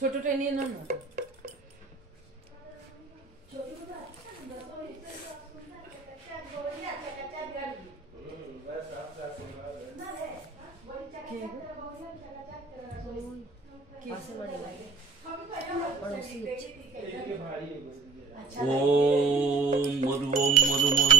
ছোটটা নিয়ে নাও না। ओम मधु ओम मधु मधु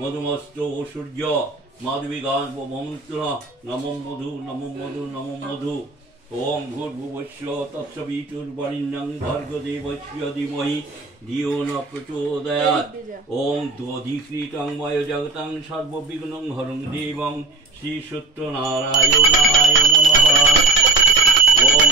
मधुमस्तो सूर्य माधवीगान मंत्र नमो मधु नमो मधु नमो मधु ओम भूर्भुवस्व तत्सवितुर्वरेण्यं भर्गदेवस्य धीमहि धियो न प्रचोदयात् ओम द्वधिकृतं मय जगतं सर्वविघ्नं हरं देवं श्री सत्यनारायणाय नमः ओम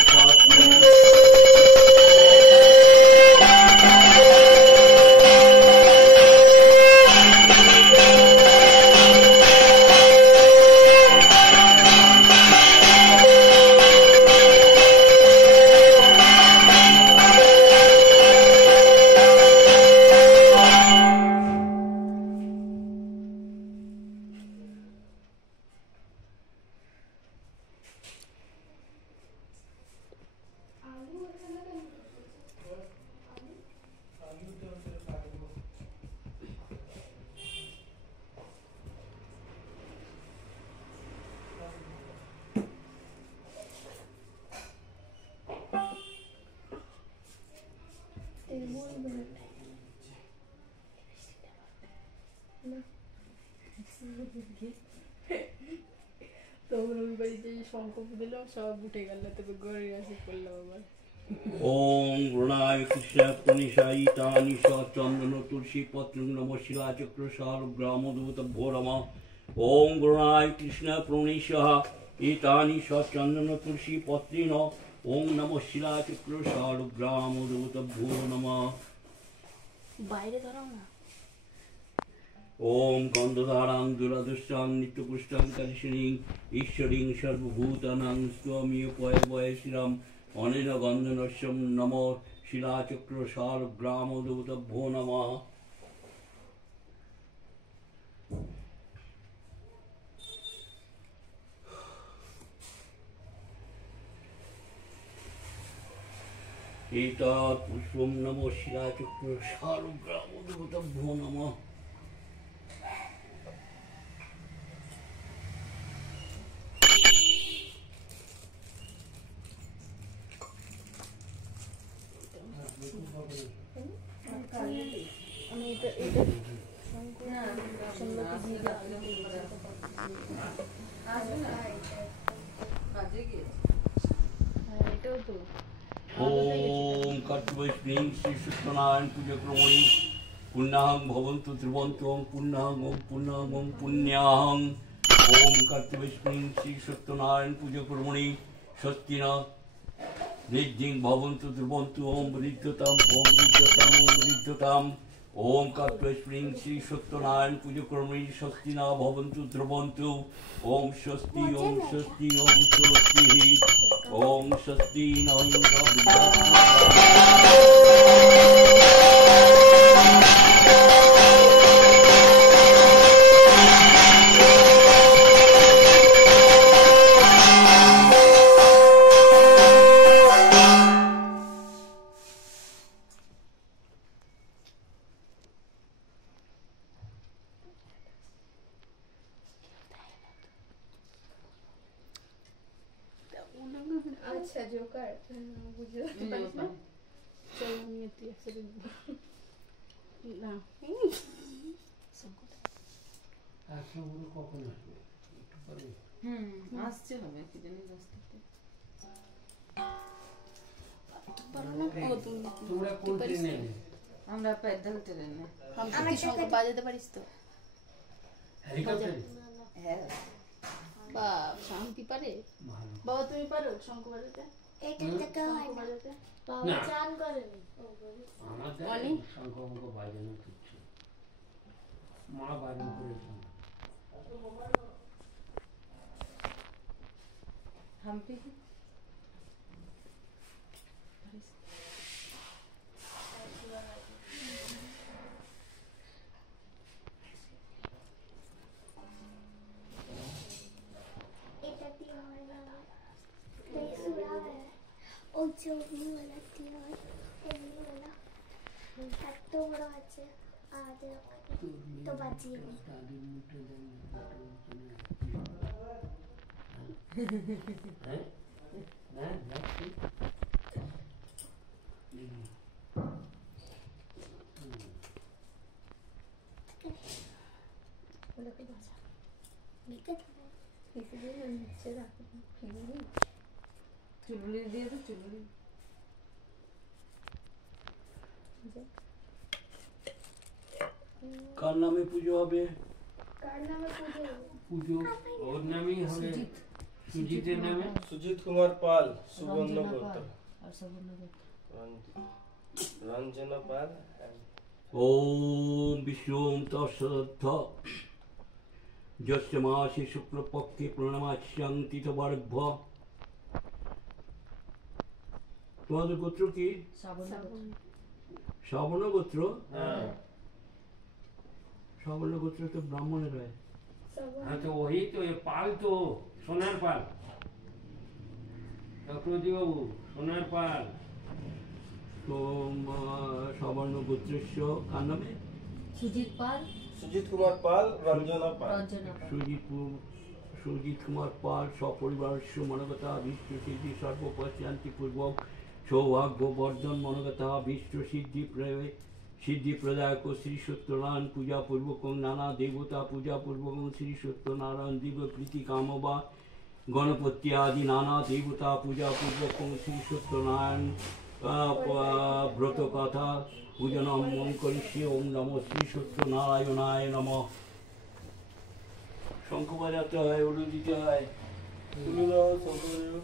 ओम गुणाय कृष्ण पुनिशाई तानि चंदन तुलसी पत्र नमः शिला चक्र शालग्राम दूत भोरमा ओम गुणाय कृष्ण पुनिशाह इतानि चंदन तुलसी पत्र ओम नमः शिला चक्र शालग्राम दूत भोरमा বাইরে ধরাও না ओम गंधधारां दुरादुष्टां नित्यपुष्टां कलिशिनीं ईश्वरीं सर्वभूतानां स्वामीपय वयश्रीराम अनेन गंधनस्यं नमो शिलाचक्र शालग्रामदूतभ्यो नमः एतत् पुष्पं नमो शिलाचक्र शालग्रामदूतभ्यो नमः ओम कर्तव्य श्री सत्यनारायण पूजा क्रमणि पुण्यहं भवन्तु त्रिवन्तं पुण्यहं ओम पुण्यहं ओम पुण्याहं ओम कर्तव्य श्री सत्यनारायण पूजा क्रमणि सत्यना निज्जिं भवन्तु त्रिवन्तु ओम वृद्धताम ओम वृद्धताम ओम वृद्धताम ओम कर्तव्य श्री सत्यनारायण पूजा क्रमणि सत्यना भवन्तु त्रिवन्तु ओम स्वस्ति ओम स्वस्ति ओम स्वस्ति ओम स्वस्ति न अच्छा जोकर বুঝতে পারিস না চল আমি একটু একসাথে না আজকে ওগুলো কখন আসবে একটু পরে আসছে হবে কি জানি রাস্তাতে তোমরা কোন ট্রেনে আমরা প্যাডেল ট্রেনে। আমি কি শঙ্খ বাজাতে পারিস তো? হেলিকপ্টারে হ্যাঁ বাপ শান্তি পারে। ভালো বাবা তুমি পারো শঙ্খ বাজাতে? এটা থেকে হয় না বাজাতে বাবা না। চান করেনি আমাদের অনেক? শঙ্খ অঙ্ক বাজানো কিচ্ছু মা বারণ করেছেন হাম্পি এটা দিয়ে হয় না সুরা है ও জমি वाला দিয়ে হয় এমনি वाला এত বড় আছে আমাদের তো বাজিয়ে নি তাদের মুঠে দেন হ্যাঁ হ্যাঁ যাচ্ছি ওটাকে বাজা নিতে থাকো কিছুদিন নিচে রাখো ফিরিয়ে চুলুলি দিয়ে তো চুলুলি কার নামে পুজো হবে? কার নামে পুজো পুজো ওর নামেই হবে সুজিতের নামে सुजीत कुमार पाल सुवर्ण गोत्र আর সুবর্ণ रंजना पाल ओम विष्णुम तत्सद ज्येष्ठ मासे शुक्ल पक्षे प्रणमास्यां तीर्थवर्भ। তোমাদের গোত্র কি? শ্রাবণ গোত্র। শ্রাবণ গোত্র তো ব্রাহ্মণের হয়। हाँ तो वही तो ये पाल तो सोनार पाल चक्रवर्ती बाबू सोनार पाल তো শ্রাবণ গোত্রস্য কার নামে? সুজিত পাল सुजीत कुमार पाल रंजना पाल রঞ্জনা পাল সুজিত কুমার পাল সপরিবারস্য মনোগতা ভীষ্ট সিদ্ধি সর্বপশ্যান্তি পূর্বক সৌভাগ্য বর্ধন মনোগতা ভীষ্ট সিদ্ধি প্রদায়ক শ্রী সত্যনারায়ণ পূজা পূর্বক নানা দেবতা পূজা পূর্বক শ্রী সত্যনারায়ণ দিব্য প্রীতি কামবা গণপতি আদি নানা দেবতা পূজা পূর্বক শ্রী সত্যনারায়ণ ব্রত কথা পূজনম করিষ্যে। ওম নমঃ শ্রী সত্যনারায়ণায় নমঃ। শঙ্খ বাজাতে হয়, উলু দিতে হয়। तुलू दाओ संकरियो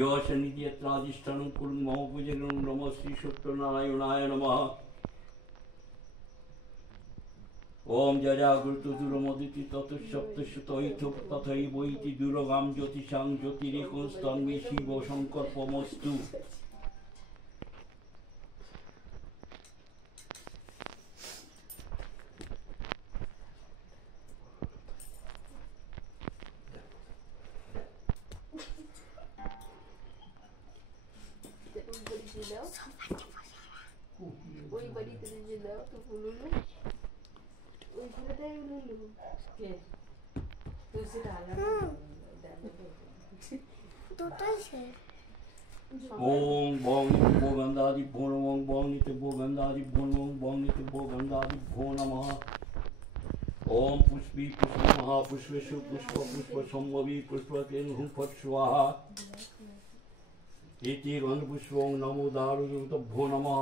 योशनिधियत्राधिष्ठानं कुरु मम पूजनं नमः श्री सत्यनारायणाय नमः। ओम जजागृतो दुरमोदिति ततः तथैवैति दुर्गां ज्योतिषां ज्योतिरेकस्तन्मे शिव संकल्पमस्तु। ওই বাড়িতে যে দাও তো বলুন ওই ছেলেটাই বলুন কে তুই সেটা আলাদা দুটোই সে ओम बंग भोगंधादि भो नमः बंग नित्य भोगंधादि भो नमः बंग नित्य भोगंधादि भो नमः। ओम पुष्पी पुष्प महापुष्पेषु पुष्प पुष्प संभवी पुष्पकेन हुं फट स्वाहा इति गंधपुष्पं नमो दारुदभ्यो नमः।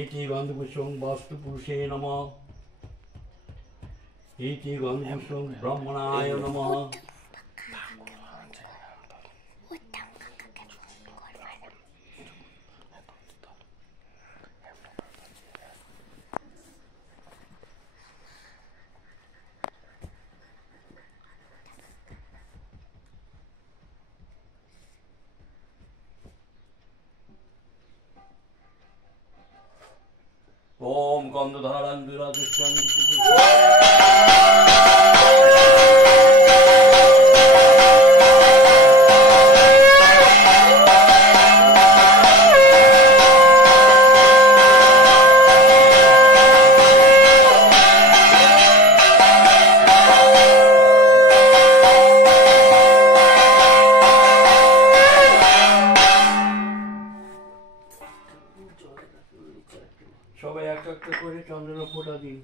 इति गंधपुष्पं वास्तुपुरुषे नमः। इति गंधपुष्पं ब्रह्मणाय नमः। ओम गंधधारं विराजस्वामी সবাই এক একটা করে চন্দনের ফোঁটা দিন।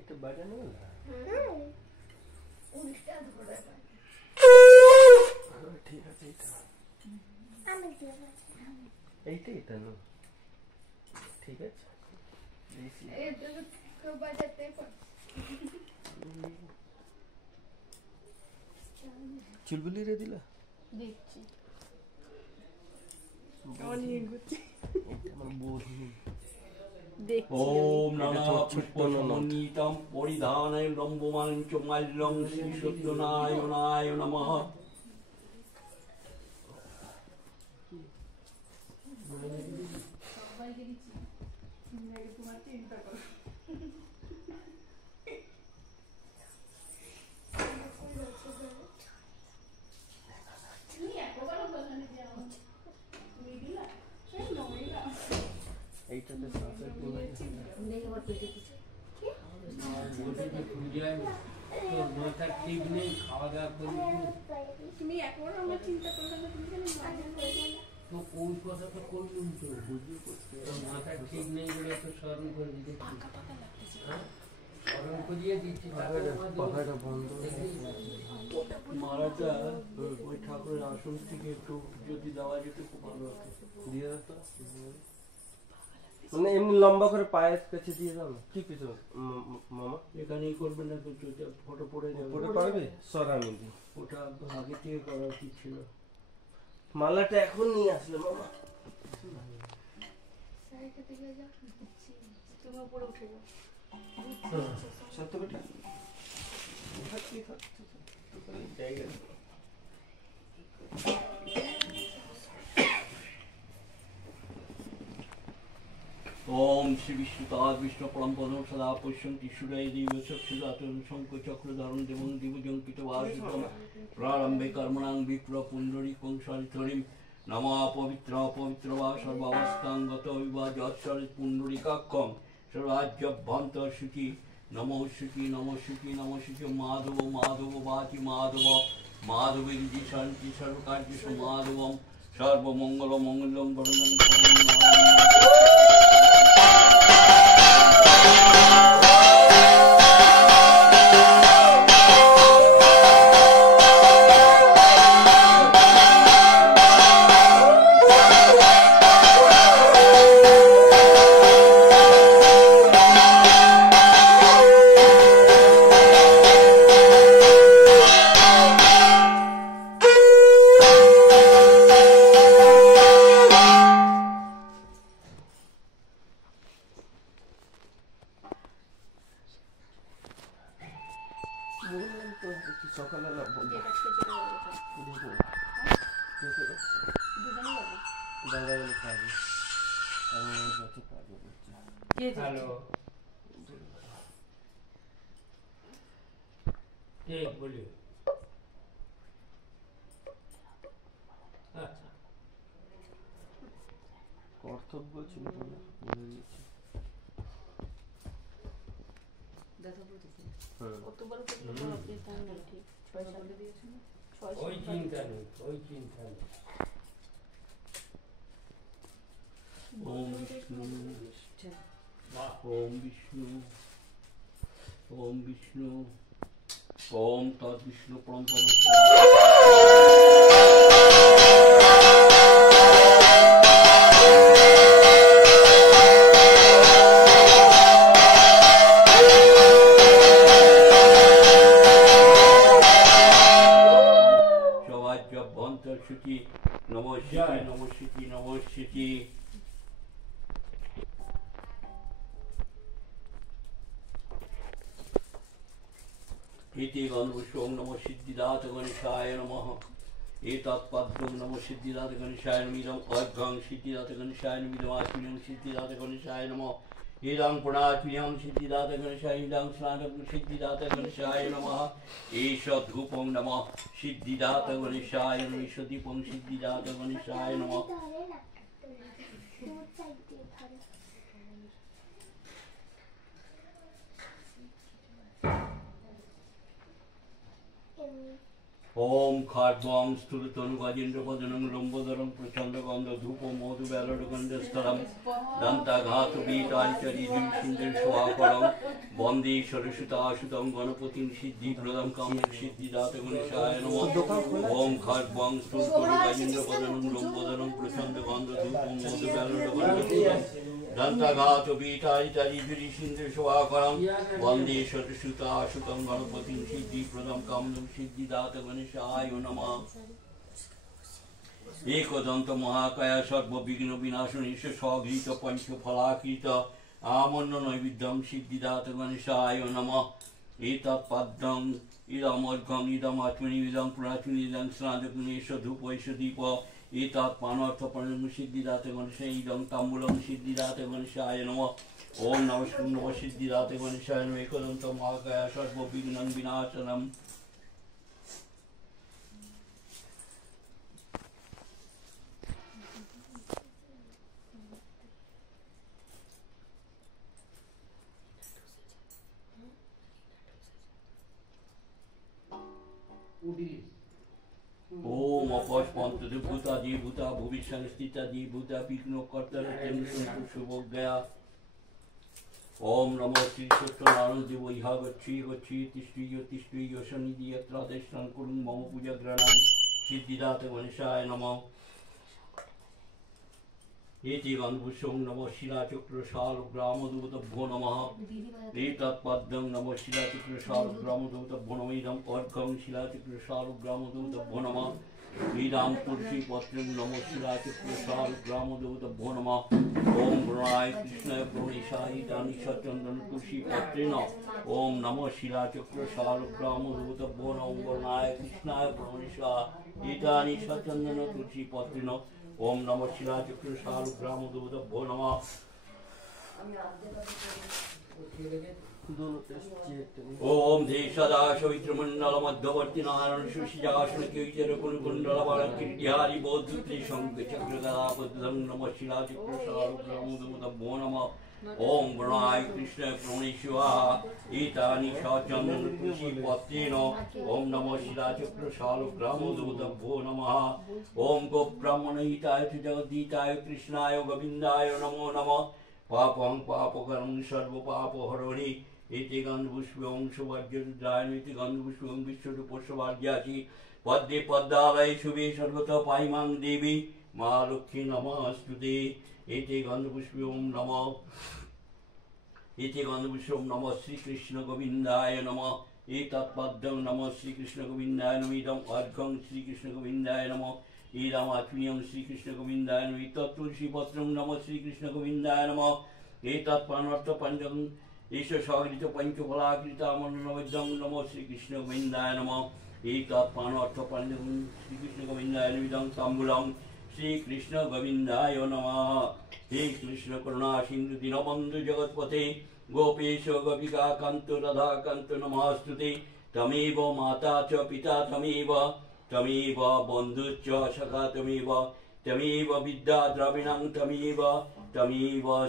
এটা বাজানো না? ঠিক আছে, এইটাই তো না? ঠিক আছে, চুলবুলি রে দিলা? দেখছি আমার বোধ ওম নমঃ পুষ্পসমন্বিতং পরিধানে লম্বমানং চ মাল্যং শ্রী সত্যনারায়ণায় নমঃ। এইটাতে শ্বাসের তোর মাথার ঠিক নেই, খাওয়া দাওয়া করি তুমি একবার আমরা চিন্তা করলাম না, তুমি কেন তো কোন কথা তো করলুম তো বুঝলি, তোর মাথার ঠিক নেই বলে তো স্মরণ করে দিতে স্মরণ করিয়ে দিচ্ছি। পাখাটা বন্ধ। মারাটা ওই ঠাকুরের আসন থেকে একটু যদি দেওয়া যেত খুব ভালো হতো। দিয়ে দাও তো। মানে এমনি লম্বা করে পায়ের কাছে দিয়ে দাও না। কি কিছু মামা এখানেই করবেন না, ফটো পড়ে যাবে। পড়ে পারবে? সর আমি দিই। ওটা আগে থেকে করা উচিত ছিল। মালাটা এখন নিয়ে আসলে মামা। তুমি উপরে উঠে যাও। সত্য কথা জায়গা ओम श्री विष्णुपाद विष्णु परमपदं सदा पश्यन्ति सूर्य देवचक्षुदातं शंखचक्रधरं देवं दिवजं पितवासितं प्रारम्भे कर्मणां विप्रपुण्डरीकं सरितरिं नमः पवित्र पवित्र वा सर्वावस्थां गतो विवा यत्सरित पुण्डरीकाक्षं सर्वाज्यभ्यन्तरशुचि नमो शुचि नमो शुचि नमो शुचि माधव माधव वाचि माधव माधवेन्दि शान्ति सर्वकार्येषु माधवं सर्वमङ्गलमङ्गलं वरुणं সকালবেলা বলবো বাইরে গেলে কাজে আমি যাচ্ছি কাজে করছি। হ্যালো ঠিক বলি। আচ্ছা কর্তব্য ছিল তো না, ভুলে গেছি। কতবার করলে বলো যেতাম না ঠিক 6 সাল দিয়েছেন 6 ওই চিন্তা নেই, ওই চিন্তা নেই। ओम विष्णु ओम विष्णु ओम विष्णु ओम तत् विष्णु परम सवाज्यभ्यन्तर शुचि नमो शिति नमो शिति नमो शिति। इति गन्धपुष्पं नमो सिद्धिदात गणेशाय नमः। एतत्पद्मं नमो सिद्धिदात गणेशाय नमिदं अर्घ्यं सिद्धिदात गणेशाय नमिदं आत्मीयं सिद्धिदात गणेशाय नमः। इदं पुनात्मीयं सिद्धिदात गणेशाय इदं स्नानं सिद्धिदात गणेशाय नमः। एष धूपं नमः सिद्धिदात गणेशाय नमः। एष दीपं सिद्धिदात गणेशाय नमः। ओम खार्द्वां स्थूलतनु गजेन्द्रपदनं लम्बोदरं प्रचण्डगन्ध धूप मधु बेलडगन्धस्थलं दन्तघातुबीतारिचरीसिंधुस्वाकरं वन्दे सरस्वताशुतं गणपतिं सिद्धिप्रदं कामसिद्धिदातगणेशाय नमः। ओम खार्द्वां स्थूलतनु गजेन्द्रपदनं लम्बोदरं प्रचण्डगन्ध धूप मधु बेलडगन्धस्थलं दन्तघातुबीतारिचरीसिंधुस्वाकरं वन्दे सरस्वताशुतं गणपतिं सिद्धिप्रदं कामसिद्धिदातगणेशाय नमः। एकदंत महाकाय सर्वविघ्न विनाशनीश स्वगृहीत पंचफलाकृत आमन्न नैवेद्यं सिद्धिदात गणेशाय नमः। एतत्पद्मं इदमर्घम् इदमात्मनि इदं पुरात्मनि इदं स्नादगुणेश धूपैष दीप एतत्पानर्थपर्णं सिद्धिदात गणेशाय इदं ताम्बूलं सिद्धिदात गणेशाय नमः। ओम नमः नमः सिद्धिदात गणेशाय नमः। एकदंत महाकाय सर्वविघ्न विनाशनम् ओम अपस्पंत भूता जी भूता भूवि संस्थिता जी भूता विघ्नो कर्तर शुभ गया। ओम नमो श्री सत्यनारायण देव इहा गच्छी गच्छी तिष्ठी योशनिधि यत्र देशं कुरुं मम पूजा ग्रहणं सिद्धिदात गणेशाय नमः। एति गन्धपुष्पं नमः शिलाचक्रशालग्रामदूतभ्यो नमः। एतत्पद्मं नमः शिलाचक्रशालग्रामदूतभ्यो नमः। इदम् अर्घं शिलाचक्रशालग्रामदूतभ्यो नमः। इदं तुलसीपत्रं नमः शिलाचक्रशालग्रामदूतभ्यो नमः। ओम गणाय कृष्णाय प्रणेशाय दानि सचन्दन तुलसीपत्रेण ओम नमः शिलाचक्रशालग्रामदूतभ्यो नमः। गणाय कृष्णाय प्रणेशाय दानि सचन्दन तुलसीपत्रेण ओम नमः शिलाचक्रशालग्रामदूतभ्यो नमः। ओम धे सदा सवित्रमण्डल मध्यवर्ती नारायण सुशिजासन केजर कुलकुंडल बालकीर्तिहारी बौद्धुत्रि शंख चक्रगदापद्मं नमः शिलाचक्रशालग्रामदूतभ्यो नमः। ओम गणाय कृष्णाय प्रणेशाय एतानि सचन्दन तुलसीपत्रेण ओम नमः शिलाचक्रशालग्रामदूतभ्यो नमः। ओम गोब्राह्मणहिताय च जगद्धिताय कृष्णाय गोविन्दाय नमो नमः। पापं पापकरं सर्वपापहरणि इति गन्धपुष्पं सुवर्जरुद्राय इति गन्धपुष्पं विश्वरूपस्वर्ग्यासि पद्मे पद्मालये शुभे सर्वतः पाहिमां देवी मा लक्ष्मी नमस्तुते। इति गन्धपुष्पं नमः। इति गन्धपुष्पं नमः श्रीकृष्ण गोविन्दाय नमः। एतत्पद्मं नमः श्रीकृष्ण गोविन्दाय नमः। इदम् अर्घं श्रीकृष्ण गोविन्दाय नमः। इदम् आत्मीयं श्रीकृष्ण गोविन्दाय नमः। एतत् तुलसीपत्रं नमः श्रीकृष्ण गोविन्दाय नमः। एतत्पानर्थपञ्चम् ईश स्वगृहीत पंचफलाकृतामन्नवैद्यं नमः श्रीकृष्ण गोविन्दाय नमः। एतत्पानर्थपञ्चम् श्रीकृष्ण गोविन्दाय नमः। इदं ताम्बूलं श्रीकृष्ण गोविन्दाय नमः। हे कृष्ण करुणा सिन्धु दीनबन्धु जगत्पते गोपेश गोपिका कान्त राधा कान्त नमस्ते। तमेव माता च पिता तमेव बन्धुश्च सखा तमेव विद्या द्रविणं तमेव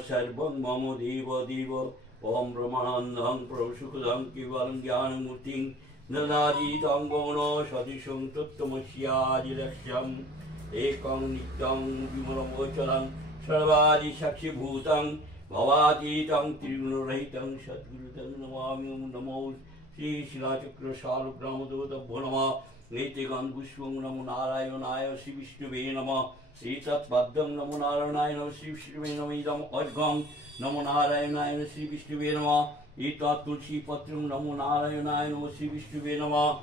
सर्वं मम देव देव। ओम ब्रह्मानन्दं प्रभुसुखदं केवलं ज्ञानमूर्तिं नदादितं गौण सदृशं तत्त्वमस्यादिलक्ष्यम् एकं नित्यं विमलमोचरं सर्वादिसाक्षिभूतं भवातीतं त्रिगुणरहितं सद्गुरुतं नमामि। नमो श्री शिलाचक्रशालग्रामदूतभ्यो नमः। एते गन्धपुष्पं नमो नारायणाय श्री विष्णुवे नमः। एतत्पद्मं नमो नारायणाय नमः श्री विष्णुवे नमः। इदम् अर्घं नमो नारायणाय श्री विष्णुवे नमः। एतत् तुलसीपत्रं नमो नारायणाय नमः श्री विष्णुवे नमः।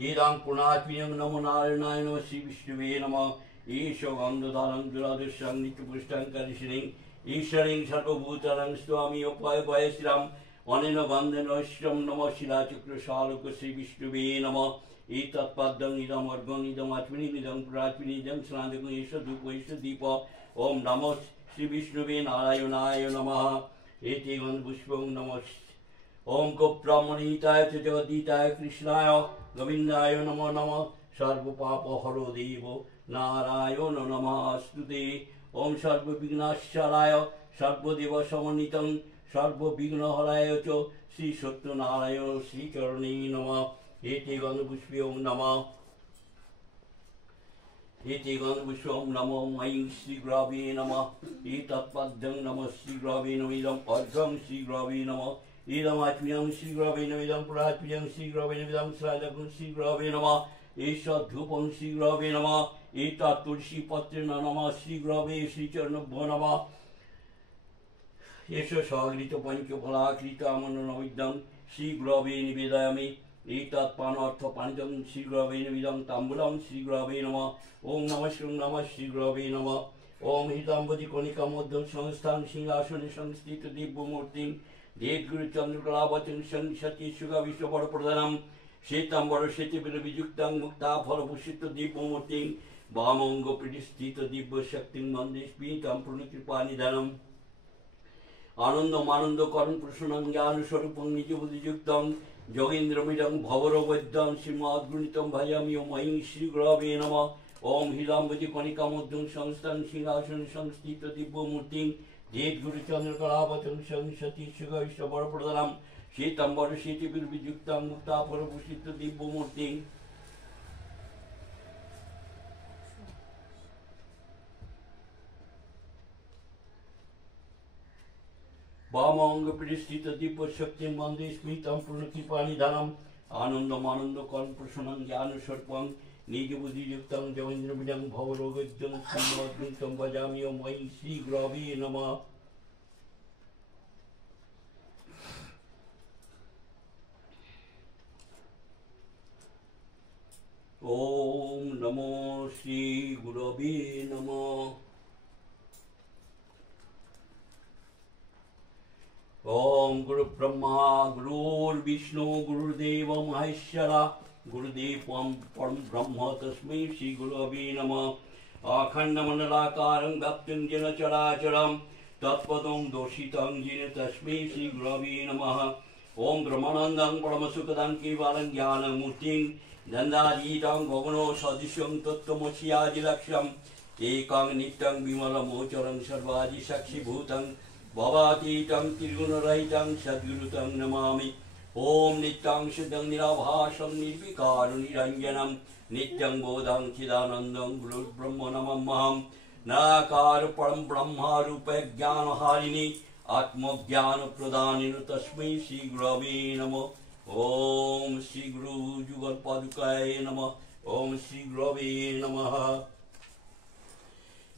इदं पुनात्मीयं नमो नारायणाय नमः श्री विष्णुवे नमः। ईश गन्धधारं दुरादर्शं नित्यपुष्टं करिष्णिं ईश्वरीं सर्वभूतानां स्वामी उपायभयश्रियम् अनेन गन्धेन श्रियं नमः शिलाचक्रशालक श्री विष्णुवे नमः। एतत्पद्मं इदम् अर्घम् इदम् आत्मनि इदं पुरात्मनि इदं स्नादकं एष धूपैष दीप ओम नमः श्री विष्णुवे नारायणाय नमः। एते गन्धपुष्पं नमः ओम गोब्राह्मणहिताय च जगद्धिताय कृष्णाय गोविन्दाय नमो नमः। सर्वपापहरो देव नारायण नमस्ते। ओम सर्वविघ्ननाशाय सर्वदेव समन्वितं सर्वविघ्नहराय च श्री सत्यनारायण श्रीचरणे नमः। एते गन्धपुष्पं नमः एते गन्धपुष्पं नमः मयि श्रीगुरवे नमः एतत्पद्यं नमः श्रीगुरवे नमः इदं अर्घं श्रीगुरवे नमः इदमात्म्यं श्रीगुरवे नमः इदं पुरात्म्यं श्रीगुरवे नमः इदं श्राद्धं श्रीगुरवे नमः एतत् धूपं श्रीगुरवे नमः एतत् तुलसीपत्रेण नमः श्रीगुरवे श्रीचरणभ्यो नमः एष सागृत पञ्चफलाकृतामनोनविदं श्रीगुरवे निवेदयामि एतत् पानार्थ पाञ्चं श्रीगुरवे नमिदं ताम्बूलं श्रीगुरवे नमः ओम नमः श्रीगुरवे नमः ओम हिताम्बरी कणिकामध्यं संस्थान सिंहासने संस्थित दिव्यमूर्तिं देवगुरु चन्द्रकलावतीं सन्निशति सुखविश्ववरप्रधानं श्वेताम्बर श्वेतविरवियुक्तं मुक्ताफलभूषित दिव्यमूर्तिं वामङ्गपीठस्थित दिव्यशक्तिं वन्दे स्फीतं पूर्णकृपानिधानम् आनन्दं प्रसन्नं ज्ञानस्वरूपं निजबुद्धियुक्तं योगेन्द्रमिदं भवरवैद्यं श्रीमद्गुणितं भजामि मयि श्रीगुरवे नमः ओम हिलाम्बजी कणिकामध्यं संस्थान सिंहासन संस्थित दिव्यमूर्तिं देवगुरुचन्द्रकलावतीं सन्निशति सुखविश्ववरप्रधानं श्वेताम्बर श्वेतविरवियुक्तं मुक्ताफलभूषित दिव्यमूर्तिं वामङ्गपीठस्थित दिव्यशक्तिं वन्दे स्फीतं पूर्णकृपानिधानम् आनन्दं प्रसन्नं ज्ञानस्वरूपं निजबुद्धियुक्तं जगेन्द्रमिदं भवरोगद्यं श्रीमद्गुणितं भजामि मयि श्रीगुरवे नमः ओम नमो श्रीगुरवे नमः ओम गुरु ब्रह्मा गुरुर्विष्णु गुरुदेव महेश्वरा गुरुदेव परम ब्रह्म तस्मै श्री गुरवे नमः अखण्डमण्डलाकारं व्याप्तं येन चराचरं तत्पदं दोषितं येन तस्मै श्री गुरवे नमः ओम ब्रह्मानन्दं परमसुखदं केवलं ज्ञानमूर्तिं दण्डातीतं गगनो सदृशं तत्त्वमस्यादिलक्ष्यम् एकं नित्यं विमलमोचरं सर्वादिसाक्षिभूतं भवातीतं त्रिगुणरहितं सद्गुरुतं नमामि ओम नित्यं शुद्धं निराभासं निर्विकारं निरञ्जनं नित्यं बोधं चिदानन्दं गुरुर्ब्रह्म नमः नाकार परं ब्रह्मरूप ज्ञानहारिणी आत्मज्ञानप्रदानेन तस्मै श्रीगुरवे नमः ओम श्री गुरु जुगलपादुकाय नमः ओम श्री गुरवे नमः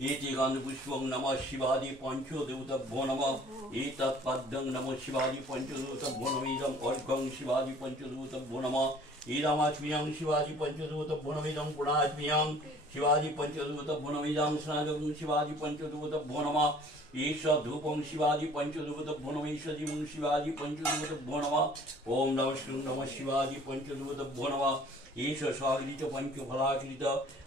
एति गन्धपुष्पं नमः शिवादि पंचदेवताभ्यो नमः एतत्पद्यं नमः शिवादि पंचदेवताभ्यो नमः इदं अर्घं शिवादि पंचदेवताभ्यो नमः इदमात्म्यं शिवादि पंचदेवताभ्यो नमः इदं पुरात्म्यं शिवादि पंचदेवताभ्यो नमः इदं स्नागं शिवादि पंचदेवताभ्यो नमः एष धूपं शिवादि पंचदेवताभ्यो नमः एष दीपं शिवादि पंचदेवताभ्यो नमः ओम नमः शिवादि पंचदेवताभ्यो नमः एष सागृत पंचफलाकृत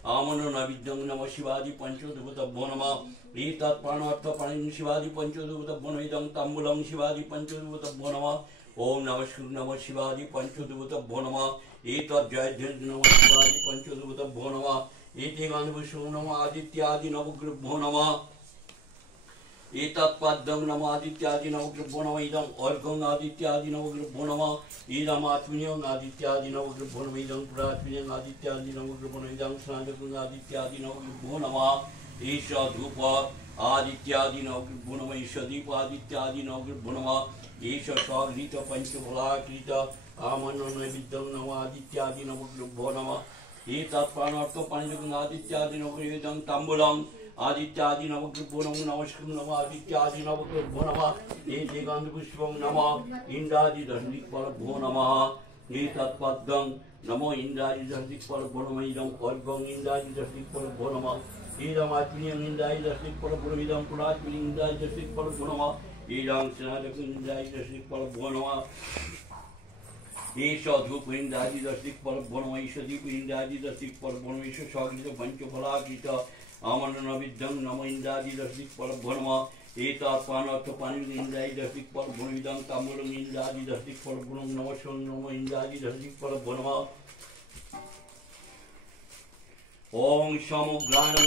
आमनोनविद्यं नमः शिवादि पंचदेवताभ्यो नमः एतत् प्राणार्थ पाणिं शिवादि पंचदेवताभ्यो नमः इदं ताम्बूलं शिवादि पंचदेवताभ्यो नमः ओम नमः शिवादि पंचदेवताभ्यो नमः एतत् जयध्वज नमः शिवादि पंचदेवताभ्यो नमः एते गन्धपुष्पं नमः आदित्यादि नवग्रभ्यो नमः एतत्पद्यं नमः आदित्यादि नवग्रभ्यो नमः इदं अर्घं आदित्यादि नवग्रभ्यो नमः इदं आत्मनीयं आदित्यादि नवग्रभ्यो नमः इदं पुरात्मनीयं आदित्यादि नवग्रभ्यो नमः इदं स्नागं आदित्यादि नवग्रभ्यो नमः एष धूप आदित्यादि नवग्रभ्यो नमः एष दीप आदित्यादि नवग्रभ्यो नमः एष सागृत पंचफलाकृत आमनोनैवेद्यं नमः आदित्यादि नवग्रभ्यो नमः एतत् प्राणार्थ पाणिजं आदित्यादि नवग्रभ्यं ताम्बूलं आदित्यादि नवग्रभ्यो नमः नमस्कृतं नमः आदित्यादि नवग्रभ्यो नमः एते गन्धपुष्पं नमः इन्द्रादिदण्डिकफलभ्यो नमः एतत्पद्यं नमो इन्द्रादिदण्डिकफलभ्यो नमः इदं अर्घं इन्द्रादिदण्डिकफलभ्यो नमः इदमात्मनीयं इन्द्रादिदण्डिकफलभ्यो नमः इदं पुरात्मनीयं इन्द्रादिदण्डिकफलभ्यो नमः इदं स्नागं इन्द्रादिदण्डिकफलभ्यो नमः एष धूप इन्द्रादिदण्डिकफलभ्यो नमः एष दीप इन्द्रादिदण्डिकफलभ्यो नमः एष सागृत पंचफलाकृत आमनोनविद्यं नमः इन्द्रादिदण्डिकफलभ्यो नमः एतत् प्राणार्थ पाणिं इन्द्रादिदण्डिकफलभ्यो नमः इदं ताम्बूलं इन्द्रादिदण्डिकफलभ्यो नमः नमः इन्द्रादिदण्डिकफलभ्यो नमः ओम समग्राणं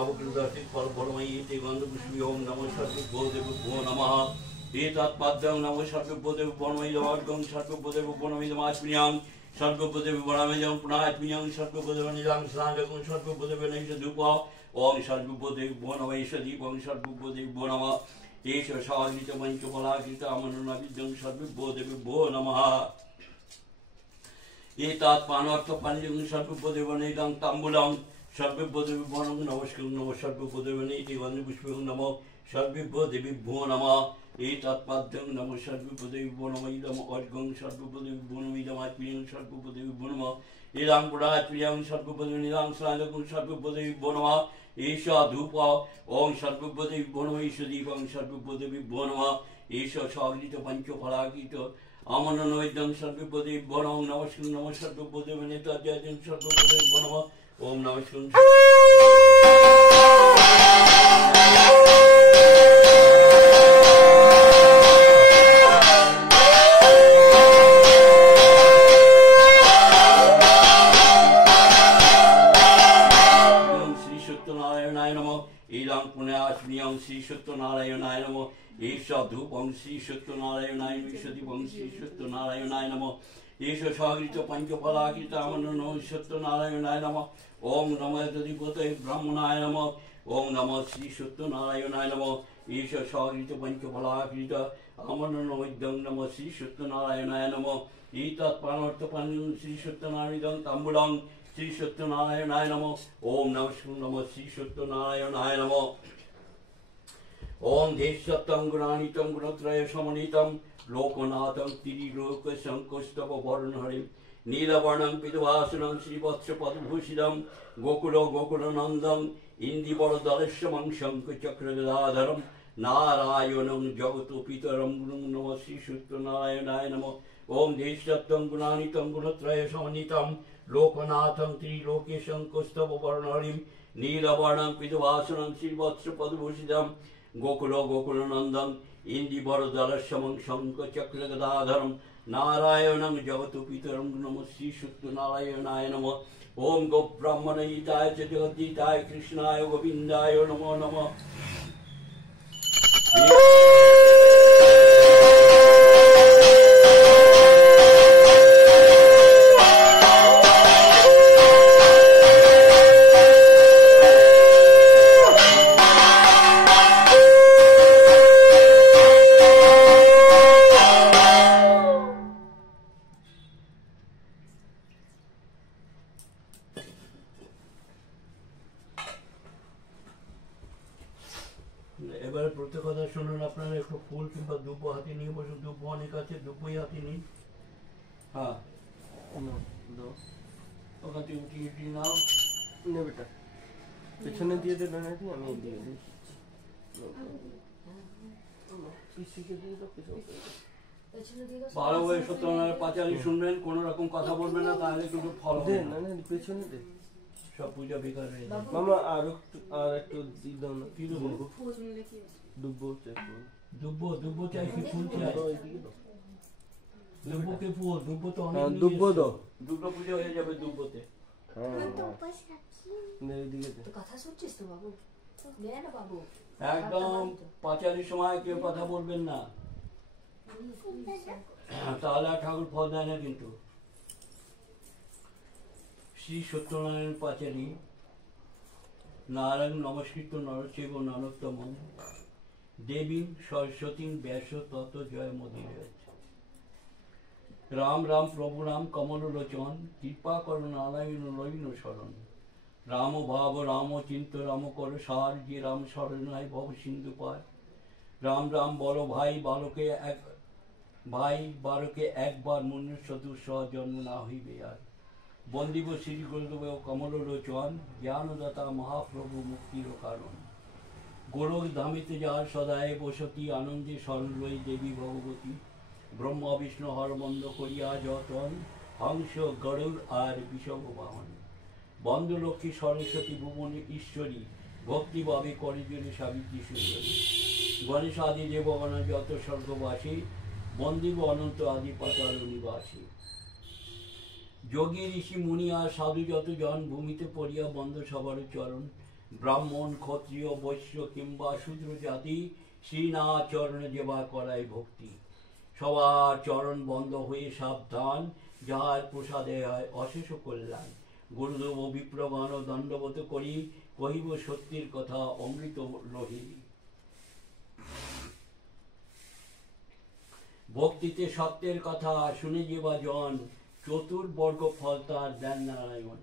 नवकृदार्थिक फलफलमयी ते गन्धपुष्पी ओम नमः सर्वेभ्यो देवेभ्यो नमः एतत्पाद्यं नमः सर्वेभ्यो देवेभ्यो नमः अर्घं सर्वेभ्यो देवेभ्यो नमः आत्म्यां सर्वेभ्यो देवेभ्यो नमः पुनात्म्यां सर्वेभ्यो देवेभ्यो निदां स्नानकं सर्वेभ्यो देवेभ्यो नैष धूप ओम सर्वेभ्यो देवेभ्यो नमः एष दीपं सर्वेभ्यो देवेभ्यो नमः एष सागरित पञ्चफलाकृत अमरनाविद्यं सर्वेभ्यो देवेभ्यो नमः एतत् पानर्थपानिजं सर्वेभ्यो देवेभ्यो निदां ताम्बूलं सर्वेभ्यो देवेभ्यो नमः नमस्कारं नमः सर्वेभ्यो देवेभ्यो नैति गन्धपुष्पं नमः सर्वेभ्यो देवेभ्यो नमः एतत्पाद्यं नमः सर्वेभ्यो देवेभ्यो नमः इदम् अर्घं सर्वेभ्यो देवेभ्यो नमः इदम् आत्मीयं सर्वेभ्यो देवेभ्यो नमः इदं पुरात्म्यं सर्वेभ्यो देवेभ्यो निदां स्नानकं सर्वेभ्यो देवेभ्यो नमः एष धूप ओम सर्वेभ्यो देवेभ्यो नमः एष दीपं सर्वेभ्यो देवेभ्यो नमः एष सागरित पञ्चफलाकृत आमननवैद्यं सर्वेभ्यो देवेभ्यो नमः नमस्कारं नमः सर्वेभ्यो देवेभ्यो नेताद्याद्यं सर्वेभ्यो देवेभ्यो नमः ओम नमस्कारं पुण्याश्मियं श्री सत्यनारायणाय नमः एष धूपं श्री सत्यनारायणाय विशदीपं श्री सत्यनारायणाय नमः एष सागरित पञ्चफलाकृत आमननो सत्यनारायणाय नमः ओम नमः तदिपतये ब्रह्मणाय नमः ओम नमः श्री सत्यनारायणाय नमः एष सागरित पञ्चफलाकृत आमननो विद्यं नमः श्री सत्यनारायणाय नमः एतत् पानर्थपानिजं श्री सत्यनारायणं ताम्बूलं श्री सत्यनारायणाय नमः ओम नमस्कार नमः श्री सत्यनारायणाय नमः ओम देशतं गुणानितं गुणत्रय समन्वितं लोकनाथं त्रिलोकशङ्कस्तव वर्णहरिं नीलवर्णं पितुवासनं श्रीवत्सपदभूषितं गोकुलो गोकुलनन्दं इन्दिवरदलश्यमं शङ्खचक्रगदाधरं नारायणं जगतोपितरं गुरुं नमः श्री सत्यनारायणाय नमः ओम देशतं गुणानितं गुणत्रय समन्वितं लोकनाथं त्रिलोकेशङ्कस्तव वर्णहरिं नीलवर्णं पितुवासनं श्रीवत्सपदभूषितं गोकुलो गोकुलनन्दं इन्दिवरदलश्यमं शङ्खचक्रगदाधरं नारायणं जगतोपितरं नमः श्री सत्यनारायणाय नमः ओम गोब्राह्मणहिताय च जगद्दिताय कृष्णाय गोविन्दाय नमो नमः এবারে প্রত্যেক কথা শুনুন আপনারা একটু ফুল কিংবা দুব্ব হাতে নিয়ে বসুন দুব্ব অনেক আছে দুব্বই হাতে নিন হ্যাঁ ওখান থেকে উঠিয়ে উঠিয়ে নাও নে বেটা পেছনে দিয়ে দে নাকি আমি দিয়ে দিই পিসিকে দিয়ে দাও ভালো হয়ে সত্যনারায়ণ পাঁচালি শুনবেন কোন রকম কথা বলবেন না তাহলে কিন্তু ফল দে হবে না না না পেছনে দে সব পূজা বেকার হয়ে যাবে মামা আর একটু দিয়ে দাও না কি দেবো ডুবো চেপো দুব্ব দুব্ব চাই কি ফুল চাই ওইদিকে দাও দুব্বকে ফুল দুব্ব তো অনেক হ্যাঁ নিয়ে ডুবো এসেছে। দাও দুর্গা পুজো হয়ে যাবে দুব্বতে হ্যাঁ তো উপাস রাখি নে এইদিকে দে তো কথা শুনছিস তো বাবু দে না বাবু একদম পাঁচালির সময় কেউ কথা বলবেন না তাহলে আর ঠাকুর ফল দেয় না কিন্তু শ্রী সত্যনারায়ণ পাঁচালী নারায়ণ নমস্কৃত নরচৈব নরোত্তম দেবী সরস্বতী ব্যাস তত জয় মোদী রয়েছে রাম রাম প্রভু রাম কমল লোচন কৃপা কর নারায়ণ নবীন শরণ রাম ভাব রাম চিন্ত রাম কর সার যে রাম শরণ হয় ভব সিন্ধু পায় রাম রাম বলো ভাই বালকে একবার মনুষ্য দুঃসহ জন্ম না হইবে আর বন্দিব শ্রী গুরুদেব কমল লোচন জ্ঞানদাতা মহাপ্রভু মুক্তির কারণ গোলক ধামিতে যার সদায় বসতি আনন্দে স্মরণ রই দেবী ভগবতী ব্রহ্মা বিষ্ণু হরবন্ধ করিয়া যতন হংস গরুর আর বিষম বাহন বন্দলক্ষ্মী সরস্বতী ভুবনে ঈশ্বরী ভক্তিভাবে করে জেনে সাবিত্রী সুন্দরী গণেশ আদি দেবগণ যত স্বর্গবাসী বন্দিব অনন্ত আদি পাতাল নিবাসী যোগী ঋষি মুনি আর সাধু যত জন ভূমিতে পড়িয়া বন্ধ সবার চরণ ব্রাহ্মণ ক্ষত্রিয় বৈশ্য কিংবা শূদ্র জাতি শ্রীনাথ চরণে যেবা করায় ভক্তি। সবার চরণ বন্ধ হয়ে সাবধান, যাহার প্রসাদে হয় অশেষ কল্যাণ। গুরুদেব ও বিপ্রগণ দণ্ডবত করি, কহিব সত্যের কথা অমৃত রহিলি। ভক্তিতে সত্যের কথা শুনে যেবা জন, চতুর্বর্গ ফল তার দেন নারায়ণ।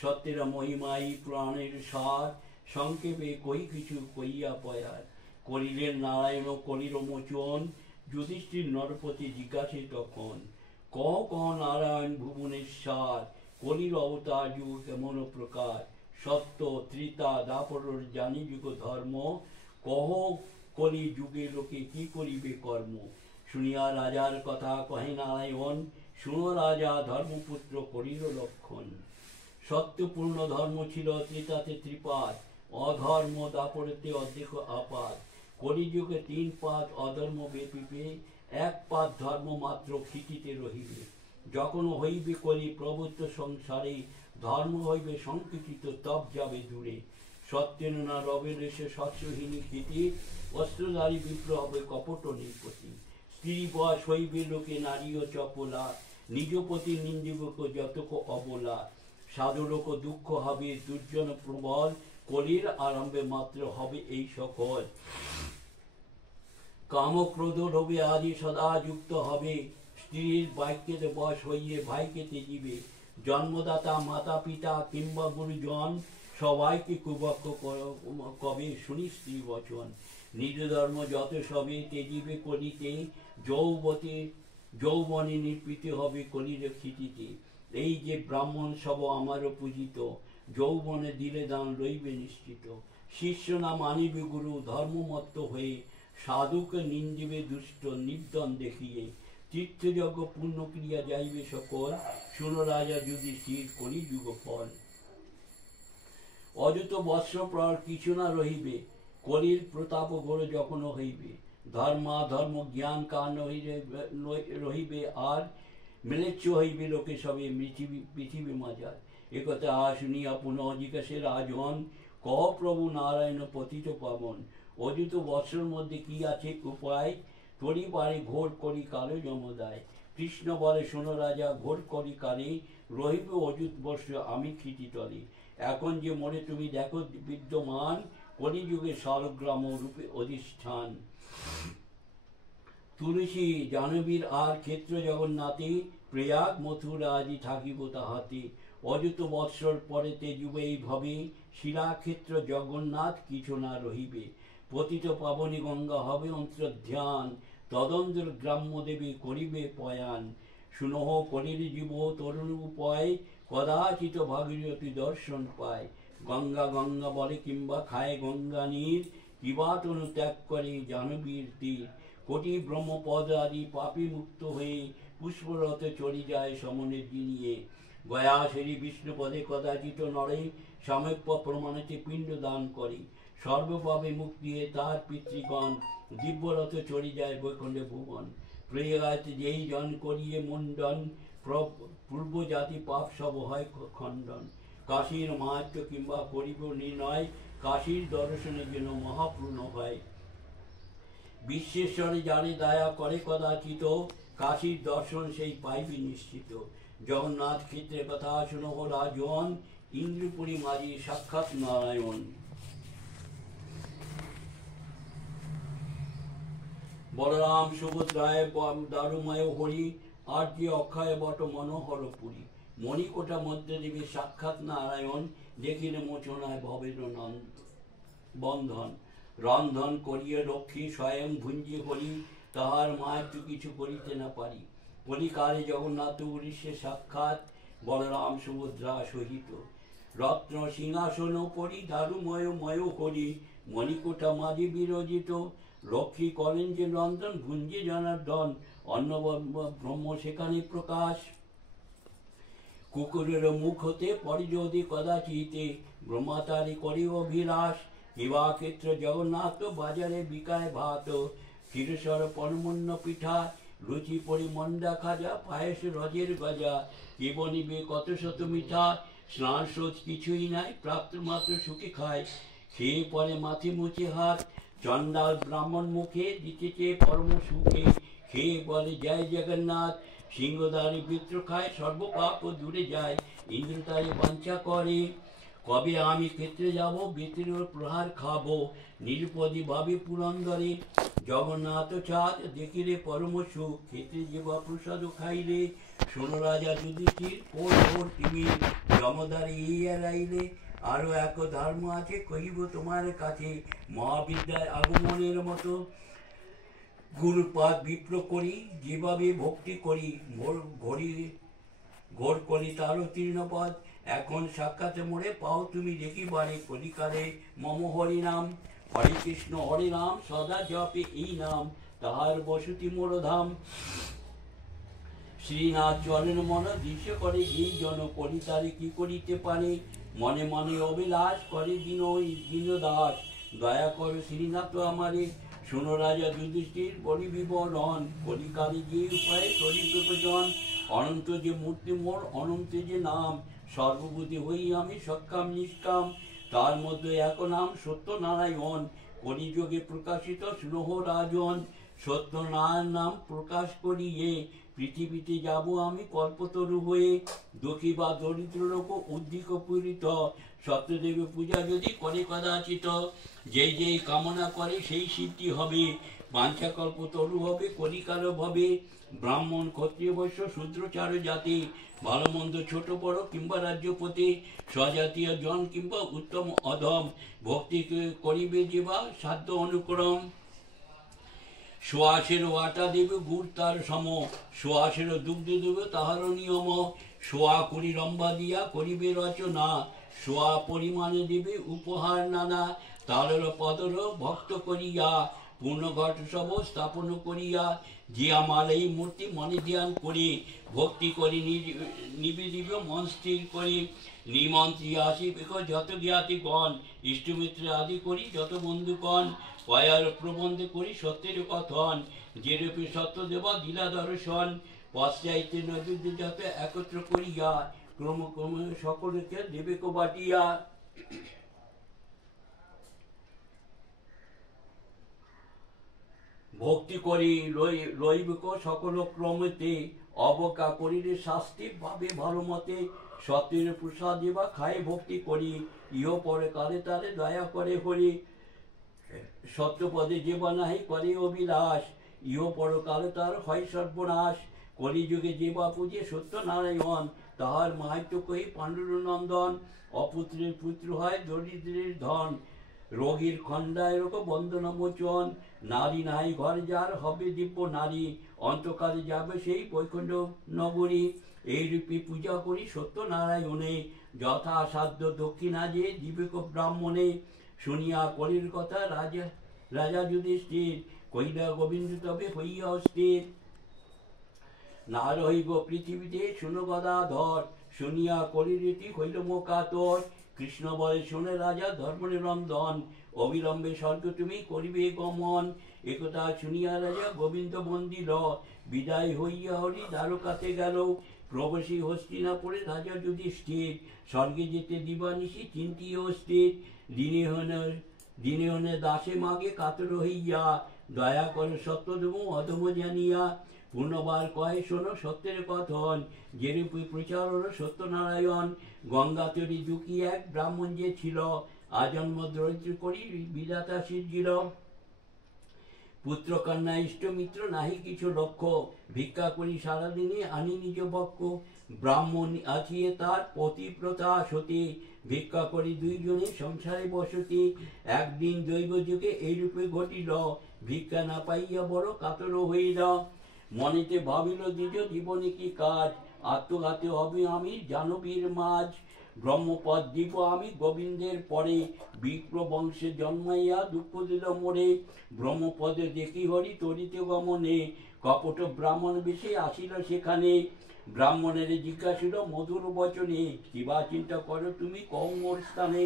সত্যের মহিমাই প্রাণের সার, সংক্ষেপে কই কিছু কইয়া পয়ার। করিলেন নারায়ণ করিল মোচন, যুধিষ্ঠির নরপতি জিজ্ঞাসে তখন। ক নারায়ণ ভুবনেশ্বর, কলির অবতার যুগ কেমন প্রকার। সত্য ত্রিতা দাপরের জানি যুগ ধর্ম, কহ কলি যুগে লোকে কি করিবে কর্ম। শুনিয়া রাজার কথা কহে নারায়ণ, শুনো রাজা ধর্মপুত্র করিল লক্ষণ। সত্যপূর্ণ ধর্ম ছিল ত্রিতাতে ত্রিপাদ, অধর্ম দাপরেতে অর্ধেক আপাত। কলিযুগে 3 পাদ অধর্ম ব্যাপিবে, 1 পাদ ধর্ম মাত্র ক্ষিতিতে রহিবে। যখন হইবে কলি প্রভুত্ব সংসারে, ধর্ম হইবে সংকুচিত তব যাবে দূরে। সত্যের না রবে দেশে সৎসহীনী ক্ষিতি, অস্ত্রধারী বিপ্র হবে কপট নিপতি। স্ত্রী বয়স হইবে লোকে নারী ও চপলা, নিজ প্রতি নিন্দিবক যতক অবলা। সাধুলোক দুঃখ হবে দুর্জন প্রবল, কলির আরম্ভে মাত্র হবে এই সকল। কামক্রোধ রবে আদি সদা যুক্ত হবে, স্ত্রীর বাক্যেতে বশ হইয়ে ভাইকে তেজিবে। জন্মদাতা মাতা পিতা কিংবা গুরুজন, সবাইকে কুবক্ষ কবে শুনি স্ত্রী বচন। নিজ ধর্ম যত সবে তেজিবে কলিতে, যৌবনে নির্পীত হবে কলির ক্ষিতিতে। এই যে ব্রাহ্মণ সব আমারও পূজিত, যৌবনে দিলে দান রইবে নিশ্চিত। শিষ্য না মানিবে গুরু ধর্মমত্ত হয়ে, সাধুকে নিন্দিবে দুষ্ট নির্দন দেখিয়ে। তীর্থযজ্ঞ পূর্ণ ক্রিয়া যাইবে সকল, শুনো রাজা যুধিষ্ঠির কলিযুগ ফল। অযত বৎসর পর কিছু না রহিবে, কলির প্রতাপ ঘোর যখন হইবে। ধর্মাধর্ম জ্ঞান কান রহিবে আর, মিলেচ্ছ হইবে লোকে সবে পৃথিবী মাজার। একথা শুনিয়া পুনঃ জিজ্ঞাসে রাজন, কহ প্রভু নারায়ণ পতিত পাবন। অযুত বৎসর মধ্যে কি আছে উপায়, তরি পারে ঘোর করি কালে যমদায়। কৃষ্ণ বলে শোনো রাজা ঘোর করি কালে, রহিবে অযুত বর্ষ আমি ক্ষিতিতলে। এখন যে মনে তুমি দেখো বিদ্যমান, কলিযুগে শালগ্রাম রূপে অধিষ্ঠান। তুলসী জাহ্নবীর আর ক্ষেত্র জগন্নাথে, প্রয়াগ মথুরা আদি থাকিব তাহাতে। অযুত বৎসর পরে তেজুবে এই ভবে, শিলাক্ষেত্র জগন্নাথ কিছু না রহিবে। পতিত পাবনী গঙ্গা হবে অন্তর্ধ্যান, তদন্তর গ্রাম্য দেবী করিবে পয়ান। শুনহ কলির জীব তরুণ উপায়, কদাচিত ভাগীরথী দর্শন পায়। গঙ্গা গঙ্গা বলে কিংবা খায় গঙ্গা নীর, কিবা তনু ত্যাগ করে জাহ্নবীর তীর। কোটি ব্রহ্মপদ আদি পাপী মুক্ত হয়ে, পুষ্পরথে চলি যায় সমনে জিনিয়ে। গয়া সেরি বিষ্ণুপদে কদাচিত নরে, সাম্যক প্রমাণেতে পিণ্ড দান করে। সর্বপাপে মুক্তি তার পিতৃগণ, দিব্যরথে চলি যায় বৈকুণ্ঠে ভুবন। প্রয়াগাতে যেই জন করিয়ে মুন্ডন, পূর্ব জাতি পাপ সব হয় খণ্ডন। কাশীর মাহাত্ম কিংবা করিব নির্ণয়, কাশীর দর্শনের জন্য মহাপূর্ণ হয়। বিশ্বেশ্বরে যারে দয়া করে কদাচিত, কাশীর দর্শন সেই পাইবি নিশ্চিত। জগন্নাথ ক্ষেত্রের কথা শুনহ রাজন, ইন্দ্রপুরী মাঝি সাক্ষাৎ নারায়ণ। বলরাম সুভদ্রায় দারুময় হরি, আর যে অক্ষয় বট মনোহর পুরী। মণিকোটা মধ্যে দেবী সাক্ষাৎ নারায়ণ, দেখিলে মোচনায় ভবের বন্ধন। রন্ধন করিয়ে লক্ষ্মী স্বয়ং ভুঞ্জি হরি, তাহার মাহাত্ম কিছু করিতে না পারি। কলিকালে জগন্নাথ উড়িষ্যে সাক্ষাৎ, বলরাম সুভদ্রা সহিত। রত্ন সিংহাসন পরি দারুময় ময় হরি, মণিকোটা মাঝে বিরজিত। লক্ষ্মী করেন যে রন্ধন ভুঞ্জি জনার্দন, অন্ন ব্রহ্ম সেখানে প্রকাশ। কুকুরের মুখ হতে পরে যদি কদাচিতে, ব্রহ্মাতারি করি অভিলাষ। কিবা ক্ষেত্র জগন্নাথ বাজারে বিকায় ভাত, ক্ষীরসর পরমন্ন পিঠা, লুচি পরি মন্ডা খাজা, পায়েস রজের গজা। কে বনিবে কত শত মিঠা, স্নান স্রোত কিছুই নাই, প্রাপ্ত মাত্র সুখে খায়। খেয়ে পরে মাথে মুছে হাত, চণ্ডাল ব্রাহ্মণ মুখে দিতেছে পরম সুখে। খেয়ে বলে জয় জগন্নাথ, সিংহদ্বারে বৃত্র খায়, সর্বপাপ দূরে যায়। ইন্দ্র তারে বাঞ্ছা করে, কবে আমি ক্ষেত্রে যাব, বৃত্রের প্রহার খাবো। নিরুপদী ভাবে পুরন্দরে, জগন্নাথ চাঁদ দেখিলে পরম সুখ। ক্ষেত্রে যে বা প্রসাদ খাইলে, শোনো রাজা যুধিষ্ঠির, ওর তুমি যমদ্বারে এই এড়াইলে। আরো এক ধর্ম আছে কহিব তোমার কাছে, মহাবিদ্যায় আগমনের মতো। গুরুপাদ বিপ্র করি, যেভাবে ভক্তি করি, ঘোর করি তারও তৃণপদ। এখন সাক্ষাৎ মোড়ে পাও তুমি দেখিবারে, কলিকালে মম হরি নাম। হরে কৃষ্ণ হরে রাম, সদা জপে এই নাম, তাহার বসতি মোর ধাম। শ্রীনাথ চরণ মন দৃশ্য করে এই জন, করি তারে কি করিতে পারে। মনে মনে অবিলাস করে দীন দাস, দয়া কর শ্রীনাথ আমারে। শোনো রাজা যুধিষ্ঠির বলি বিবরণ, কলিকালে যে উপায়ে করি প্রয়োজন। অনন্ত যে মূর্তি মোর, অনন্ত যে নাম, সর্বভূতি হই আমি সক্ষম নিষ্কাম। তার মধ্যে এক নাম সত্যনারায়ণ, কলিযুগে প্রকাশিত স্নেহ রাজন। সত্যনারায়ণ নাম প্রকাশ করিয়ে, পৃথিবীতে যাব আমি কল্পতরু হয়ে। দুঃখী বা দরিদ্র লোক উদ্দিক পীড়িত, সত্যদেব পূজা যদি করে কদাচিত। যেই যেই কামনা করে সেই সিদ্ধি হবে, বাঞ্ছা কল্পতরু হবে কলিকাল ভাবে। ব্রাহ্মণ ক্ষত্রিয় বৈশ্য শূদ্রচার জাতি, ভালো মন্দ ছোট বড় কিংবা রাজ্যপতি, স্বজাতীয় জন কিংবা উত্তম অধম, ভক্তি করিবে যে বা সাধ্য অনুক্রম। সোয়াশের আটা দেবে গুড় তার সম, সোয়াশের দুগ্ধ দেবে তাহারও নিয়ম। সোয়া কুড়ি রম্বা দিয়া করিবে রচনা, সোয়া পরিমাণে দেবে উপহার নানা। তারের পদর ভক্ত করিয়া, পূর্ণ ঘট সব স্থাপন করিয়া। যে আমার এই মূর্তি মনে ধ্যান করে, ভক্তি করি নিবেদিব মন স্থির করে। নিমন্ত্রী আসিবে যত জ্ঞাতিগণ, ইষ্টমিত্র আদি করি যত বন্ধুগণ। কয়ার প্রবন্ধ করি সত্যের কথন, যে রূপে সত্য দেবা দিলা দর্শন। পশ্চাইতে নৈবেদ্য যত একত্র করিয়া, ক্রম ক্রমে সকলকে দেবে কো বাটিয়া। ভক্তি করি রইবিক সকল ক্রমেতে, অবজ্ঞা করিলে শাস্তি ভাবে ভালো মতে। সত্যের প্রসাদ দেবা খায় ভক্তি করি, ইহ পরে কালে তারে দয়া করে হরি। সত্যপদে যেবা নাহি করে অবিলাস, ইহ পর কালে তার হয় সর্বনাশ। কলিযুগে যেবা পূজে সত্যনারায়ণ, তাহার মাহাত্য কহি পাণ্ডুর নন্দন। অপুত্রের পুত্র হয় দরিদ্রের ধন, রোগীর খণ্ডায় রোগ বন্ধন মোচন। নারী নাই ঘর যার হবে দিব্য নারী, অন্তকালে যাবে সেই বৈকুণ্ঠ নগরী। এই রূপে পূজা করি সত্যনারায়ণে, যথা সাধ্য দক্ষিণা যে দিবেক ব্রাহ্মণে। শুনিয়া কলির কথা রাজা যুধিষ্ঠির, কহিলা গোবিন্দ তবে হইয়া অস্থির। না রহিব পৃথিবীতে শুনো গদাধর, শুনিয়া কলির রীতি হইল মোকাতর। কৃষ্ণ বলে শুনে রাজা ধর্মনিরন্দন, অবিলম্বে স্বর্গ তুমি করিবে গমন। একথা শুনিয়া রাজা গোবিন্দ বন্দিল, বিদায় হইয়া হরি দ্বারকাতে গেল। প্রবাসী হস্তিনাপুরে রাজা যুধিষ্ঠির, স্বর্গে যেতে দিবানিশি চিন্তিও স্থির। দিনে হনে দাসে মাগে কাতর হইয়া, দয়া করে সত্যধম অধম জানিয়া। পুনর্বার কয় শোনো সত্যের কথন, যেরূপে প্রচার হল সত্যনারায়ণ। গঙ্গা তরি দুঃখী এক ব্রাহ্মণ যে ছিল, আজন্ম দরিদ্র করি বিধাতা সিদ্ধিল। পুত্র কন্যা ইষ্টমিত্র নাহি কিছু লক্ষ্য, ভিক্ষা করি সারাদিনে আনি নিজ বক্ষ। ব্রাহ্মণ আছিয়ে তার পতিব্রতা সতী, ভিক্ষা করি দুইজনে সংসারে বসতি। একদিন দৈব যুগে এইরূপে ঘটিল, ভিক্ষা না পাইয়া বড় কাতর হইল। মনেতে ভাবিল নিজ জীবনে কি কাজ, আত্মঘাতে হবে আমি জানবীর মাঝ। ব্রহ্মপদ দিব আমি গোবিন্দের পরে, বিপ্র বংশে জন্মাইয়া দুঃখ দিল মোরে। ব্রহ্মপদে দেখি হরি তরিতে গমনে, কপট ব্রাহ্মণ বেশে আসিল সেখানে। ব্রাহ্মণের জিজ্ঞাসিল মধুর বচনে, কিবা চিন্তা করো তুমি কও মোর স্থানে।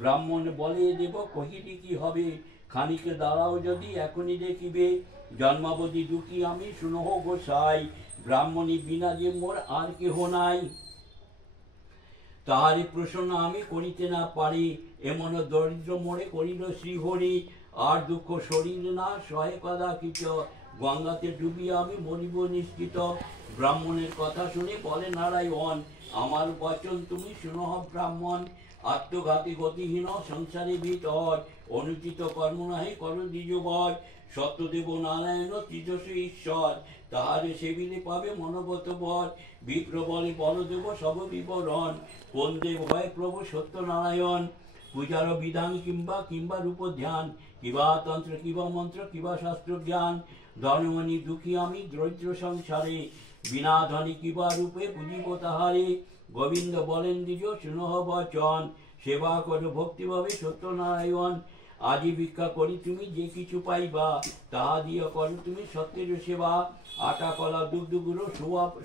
ব্রাহ্মণ বলে দেব কহিলি কি হবে, খানিকে দাঁড়াও যদি এখনই দেখিবে। জন্মাবধি দুঃখী আমি শুনহ গোসাই, ব্রাহ্মণী বিনা যে মোর আর কেহ নাই। তাহারি প্রসন্ন আমি করিতে না পারি, এমন দরিদ্র মোড়ে করিল শ্রীহরি। আর দুঃখ শরীর না সহে কদাচিৎ, গঙ্গাতে ডুবিয়া আমি মরিব নিশ্চিত। ব্রাহ্মণের কথা শুনে বলে নারায়ণ, আমার বচন তুমি শুনহ ব্রাহ্মণ। আত্মঘাতী গতিহীন সংসারে ভিতর, অনুচিত কর্ম নাহি কর দ্বিজবর। সত্যদেব নারায়ণ তেজস্বী ঈশ্বর, তাহারে সেবিলে পাবে মনোগত বর। বিপ্র বলে বলদেব সব বিবরণ, কোন দেব হয় প্রভু সত্যনারায়ণ। পূজার বিধান কিংবা কিংবা রূপ ধ্যান, কিবা তন্ত্র কিবা মন্ত্র কিবা শাস্ত্র জ্ঞান। ধনমণি দুঃখী আমি দরিদ্র সংসারে, বিনা ধনী কিবা রূপে পুজিব তাহারে। গোবিন্দ বলেন দ্বিজ শুনহ বচন, সেবা করো ভক্তিভাবে সত্যনারায়ণ। আজি ভিক্ষা করি তুমি যে কিছু পাইবা, তাহা দিয়ে করো তুমি সত্যের সেবা। আটা কলা দুগ্ধ গুঁড়ো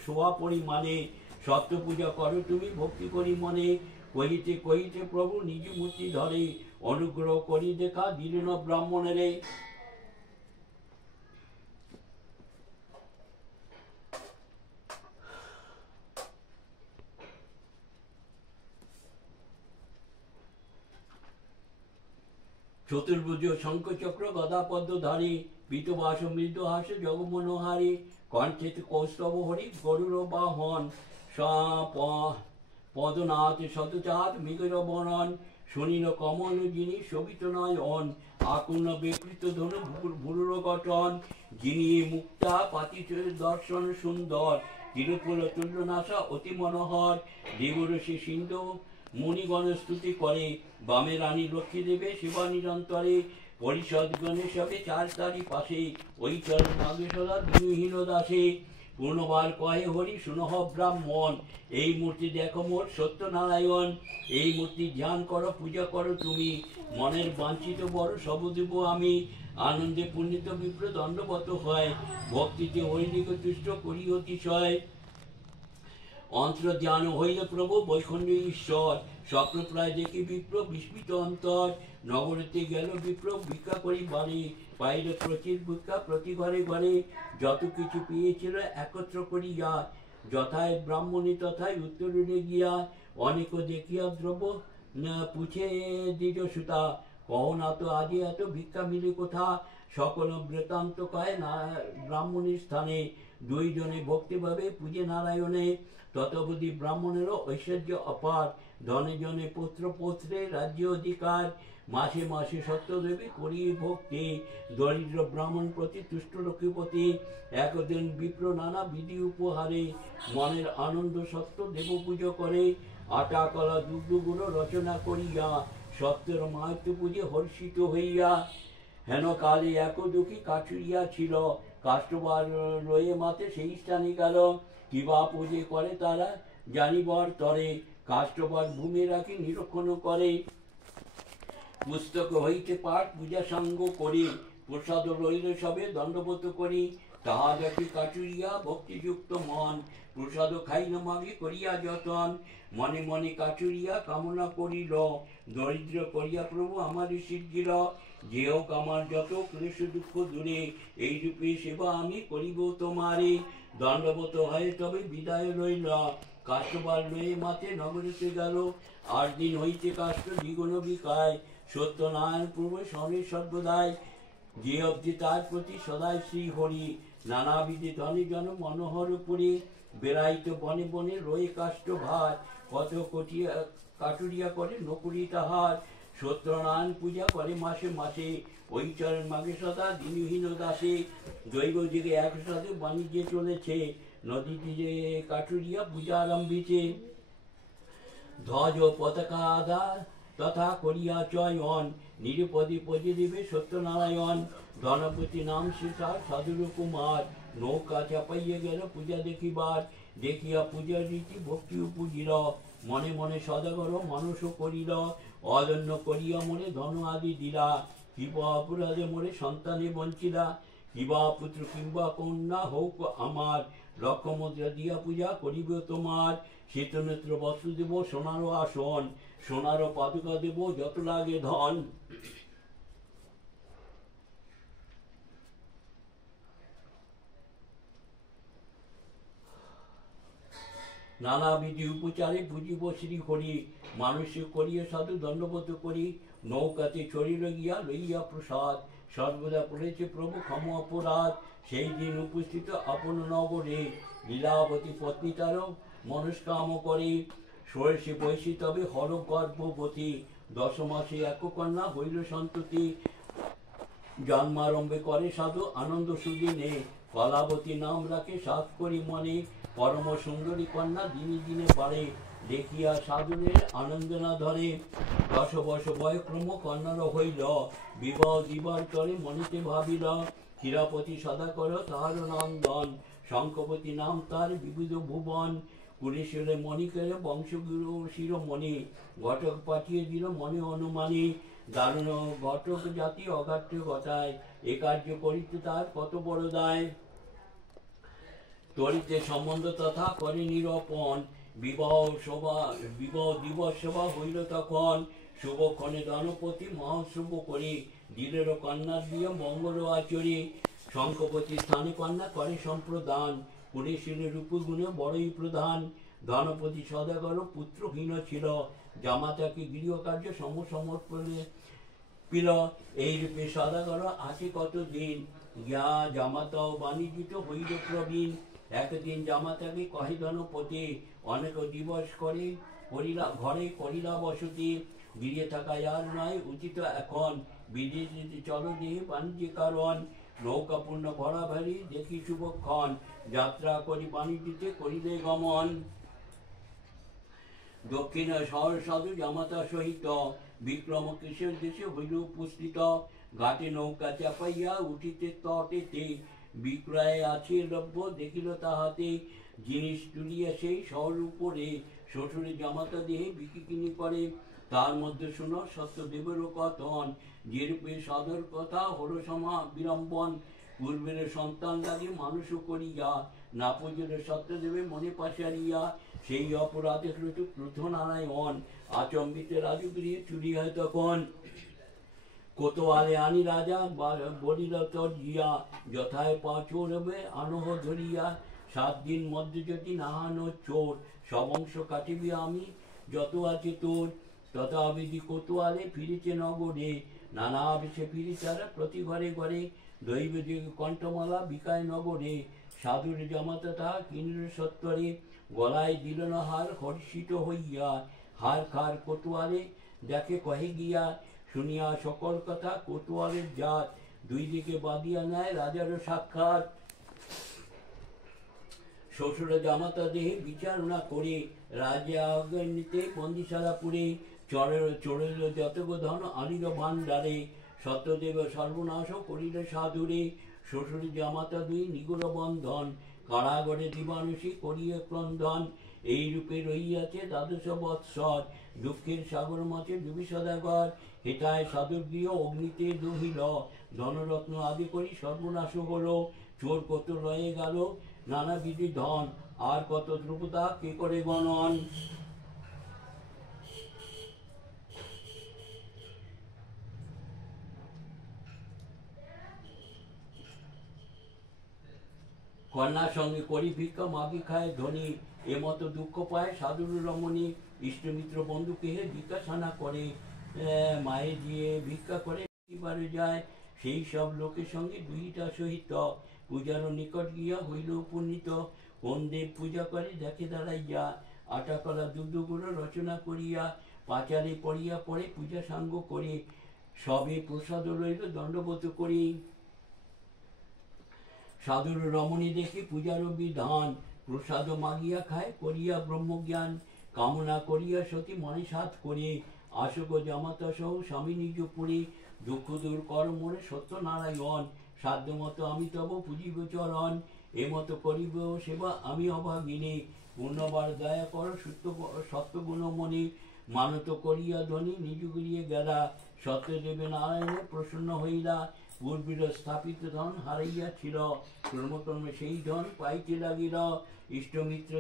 সোয়া পরিমাণে, সত্য পূজা করো তুমি ভক্তি করি মনে। কহিতে কহিতে প্রভু নিজ মূর্তি ধরে, অনুগ্রহ করি দেখা দিলেন ব্রাহ্মণেরে। চতুর্ভুজ শঙ্খচক্র গদা পদ্মধারী, পীতবাস মৃদু হাসে জগমনোহারী। কণ্ঠে কৌস্তব হরি গরুর বাহন, পদনাথ শতচাঁদ মৃগর বরণ। শনির কমল যিনি শোভিত নয়ন, আকুন্ন বিকৃত ধনু ভুরুর গঠন। যিনি মুক্তা পাতিচের দর্শন সুন্দর, তিরুকুল তুল্য নাসা অতি মনোহর। দেবরসে সিন্ধু মুনিগণ স্তুতি করে, বামে রানী লক্ষ্মী দেবে সেবা নিরন্তরে। পরিষদ গণেশ হবে চার তারি পাশে, ওই চরণ নাগে সদা দিনহীন দাসে। পূর্ণবার কহে হরি শুনহ ব্রাহ্মণ, এই মূর্তি দেখো মোর সত্যনারায়ণ। এই মূর্তি ধ্যান করো পূজা করো তুমি, মনের বাঞ্ছিত বড় সব দেব আমি। আনন্দে পুণ্যিত বিপ্র দণ্ডবত হয়, ভক্তিতে হরিকে তুষ্ট করি অতিশয়। অন্তর্ধান হইল প্রভু বৈখণ্ড ঈশ্বর, স্বপ্ন প্রায় দেখি বিপ্র বিস্মিত অন্তর। নগরীতে গেল বিপ্র ভিক্ষা করি বাড়ি, পাইল প্রচির ভিক্ষা প্রতি ঘরে ঘরে। যত কিছু পেয়েছিল একত্র করিয়া, যথায় ব্রাহ্মণী তথায় উত্তরে গিয়া। অনেক দেখিয়া দ্রব্য পুছে দ্বিজ সুতা, কহ না তো আজি এত ভিক্ষা মিলে কোথা। সকল বৃত্তান্ত কয় না ব্রাহ্মণীর স্থানে, দুইজনে ভক্তিভাবে পূজে নারায়ণে। ততবধি ব্রাহ্মণেরও ঐশ্বর্য অপার, ধনে জনে পুত্র পৌত্রে রাজ্য অধিকার। মাসে মাসে সত্যদেবী করি ভক্তি, দরিদ্র ব্রাহ্মণ প্রতি তুষ্ট লক্ষ্মীপতি। একদিন বিপ্র নানা বিধি উপহারে, মনের আনন্দ সত্য দেব পুজো করে। আটা কলা দুগ্ধ গুঁড়ো রচনা করিয়া, সত্যের মাহাত্ম্য পুজে হর্ষিত হইয়া। হেন কালে এক দুঃখী কাছুরিয়া ছিল, কাষ্টবার রয়ে মাতে সেই স্থানে গেল। কিবা পুজো করে তারা জানিবার তরে, কাষ্টবার ভূমি রাখি নিরীক্ষণ করে। পুস্তক হইতে পাঠ পূজা সাঙ্গ করি, প্রসাদ রইল সবে দণ্ডবোধ করি। তাহা দেখি কাটুরিয়া ভক্তিযুক্ত মন, প্রসাদ খাইল মাগে করিয়া যতন। মনে মনে কাটুরিয়া কামনা করিল, দরিদ্র করিয়া প্রভু আমার সিদ্ধিল। যে হোক আমার যত ক্লেশ দুঃখ দূরে, এই রূপে সেবা আমি করিব তোমারে। দণ্ডবোধ হয় তবে বিদায় রইল, কাষ্টবার লয়ে মাতে নগরীতে গেল। 8 দিন হইতে কাষ্ট দ্বিগুণ বিকায়, সত্যনারায়ণ প্রভু স্মরে সর্বদাই। যে অবধি তার প্রতি সদাই শ্রী হরি, নানাবিধি ধনে জন মনোহর পুরী। বেড়াইত বনে বনে রয়ে কাষ্ট ভার, কত কটিয়া কাটুরিয়া করে নকুরি তাহার। সত্যনারায়ণ পূজা করে মাসে মাসে, ওই চরণ মাগে সদা দিনহীন দাসে। দৈব যুগে একসাথে বাণিজ্যে চলেছে, নদী তীরে কাটুরিয়া পূজা আরম্ভিছে। ধ্বজ পতাকা আধার তথা করিয়া চয়ন, নিরুপদী পদে দেবে সত্যনারায়ণ। ধনপতি নাম সীতার সাধুর কুমার, নৌকা চাপাইয়া গেল পূজা দেখিবার। দেখিয়া পূজার রীতি ভক্তি পুজিল, মনে মনে সদাগর মানস করিল। অদন্য করিয়া মনে ধন আদি দিলা, কিবা অপরাধে মোরে সন্তানে বঞ্চিলা। কিবা পুত্র কিংবা কন্যা হোক আমার, লক্ষ মুদ্রা দিয়া পূজা করিব তোমার। শ্বেতনেত্র বস্ত্র দেব সোনার আসন, সোনার পাদুকা দেব যত লাগে ধন। নানাবিধি উপচারে পুজিব শ্রী হরি, মানুষে করিয়া সাধু দণ্ডবোধ করি, নৌকাতে চড়িল গিয়া লইয়া প্রসাদ, সর্বদা পড়েছে প্রভু ক্ষম অপরাধ। সেই দিন উপস্থিত আপন নগরে, লীলাবতী পত্নী তার মনস্কাম করে, ষোড়শে বয়সী তবে হর গর্ভবতী, 10 মাসে এক কন্যা হইল সন্ততি। জন্মারম্ভে করে সাধু আনন্দ সুদিনে, কলাবতী নাম রাখে সাত করি মনে, পরম সুন্দরী কন্যা দিনে দিনে বাড়ে, দেখিয়া সাধুরের আনন্দ না ধরে। 10 বর্ষ বয়ক্রম কন্যার হইল, বিবাহ দিবার তরে মনেতে ভাবিল, ক্ষীরাপতি সদাকর তাহার নন্দন, শঙ্খপতি নাম তার বিবিধ ভুবন। কুলেশ্বরে মণিকের বংশগুরু শিরোমণি, ঘটক পাঠিয়ে দিল মনে অনুমানী, দারুণ ঘটক জাতি অগাত্য ঘটায়, এ কার্য করিতে তার কত বড় দায়। তরিতে সম্বন্ধ তথা করে নিরূপণ, বিবাহ দিবস সভা হইল তখন, শুভক্ষণে গণপতি মহোৎসব করি, দিলের কন্যার দিয়ে মঙ্গল আচরি। শঙ্খপতি স্থানে কন্যা করে সম্প্রদান, কুলেশ্বরের রূপগুণে বড়ই প্রধান। ধনপতি সদাগর পুত্রহীন ছিল, জামাতাকে গৃহকার্য সমর্পণে পিল, এই রূপে সদাগর আছে কতদিন, গিয়া জামাতাও বাণিজ্যিত হইল প্রবীণ। একদিন জামাতাকে কহে ধনপতি, অনেক দিবস করে ঘরে করিলা বসতি, গৃহে থাকা আর নয় উচিত এখন, বিদেশে চলো যে বাণিজ্যের কারণ। নৌকা পূর্ণ ভরা ভারী দেখি শুভক্ষণ, যাত্রা করি বাণিজ্যতে করিলে গমন। দক্ষিণে শহর সাধু জামাতা সহিত, বিক্রম কৃষের দেশে হইল উপস্থিত, ঘাটে নৌকা চাপাইয়া উঠিতে তটেতে, বিক্রয়ে আছে দ্রব্য দেখিল তাহাতে, জিনিস তুলিয়া সেই শহর উপরে, শ্বশুরে জামাতা দেহে বিক্রি কিনি করে। তার মধ্যে শুনো সত্যদেবেরও কথন, যেরূপে সাধুর কথা হল সমা বিড়ম্বন। পূর্বের সন্তান লাগে মানুষ করিয়া, না পুজোর সত্যদেবে মনে পাশারিয়া, সেই অপরাধে ক্রুদ্ধ নারায়ণ, আচম্বিতে রাজগৃহে চুরি হয় তখন। কোতোয়ালে আনি রাজা বলিল তর্জিয়া, যথায় পা চোরবে আনহ ধরিয়া, 7 দিন মধ্যে যদি নাহানো চোর, সব অংশ কাটিবি আমি যত আছে তোর। তথাবিধি কোতোয়ালে ফিরেছে নগরে, নানা বেশে ফিরি তারা প্রতি ঘরে ঘরে, দৈব কণ্ঠমালা বিকায় নগরে, সাধুর জামাতা তাহা কিনিল সত্তরে। গলায় দিল না হার হর্ষিত হইয়া, হার খার কোতোয়ালে দেখে কহে গিয়া, শুনিয়া সকল কথা কোতোয়ালের জাত, 2 দিকে বাঁধিয়া নেয় রাজারও সাক্ষাৎ। শ্বশুর জামাতা দেহে বিচারণা করে, রাজা অগ্নিতে বন্দিশালা পুরে, চড়িল যতগ ধন আনিল ভাণ্ডারে, সত্যদেব সর্বনাশ করিল সাধুরে। শ্বশুর জামাতা 2 নিগূঢ় বন্ধন, কারাগরে দিবানুষী করিয়া ক্রন্দন। এই রূপে রহিয়াছে 12 বৎসর, দুঃখের সাগর মাঝে ডুবি সদাগর। হেতায় সাধুর গৃহ অগ্নিতে দহিল, ধনরত্ন আদি করি সর্বনাশ হল। চোর কত রয়ে গেল নানাবিধি ধন, আর কত দ্রুপদা কে করে গণন। কন্যার সঙ্গে করি ভিক্ষা মাগি খায় ধনী, এমতো দুঃখ পায় সাধুর রমণী। ইষ্টমিত্র বন্ধুকে জিজ্ঞাসা করে, মায়ে দিয়ে ভিক্ষা করে এবারে যায়, সেই সব লোকের সঙ্গে 2টা সহিত, পূজার নিকট গিয়া হইল উপনীত। কোন দেব পূজা করে দেখে দাঁড়াইয়া, আটা কলা দুগ্ধগুলো রচনা করিয়া, পাঁচারে পড়িয়া পড়ে পূজা সাঙ্গ করে, সবে প্রসাদ রইল দণ্ডবোধ করি। সাধুর রমণী দেখে পূজার বিধান, প্রসাদ মাগিয়া খায় করিয়া ব্রহ্মজ্ঞান। কামনা করিয়া সতী মনে সাধ করে, আশোক জামাতা সহ স্বামী নিজ পুরে। দুঃখ দূর কর মনে সত্যনারায়ণ, সাধ্য মতো আমি তব পুজিব চরণ। এমতো করিব সেবা আমি অভাগিনী, পূর্ণবার দয়া কর সত্যগুণ মনে। মানত করিয়া ধনী নিজ গিয়ে গেলা, সত্যদেবে নারায়ণে প্রসন্ন হইলা। পূর্বের স্থাপিত ধন হারাইয়া ছিল, ক্রমক্রমে সেই ধন পাইতে লাগিল। ইষ্টমিত্র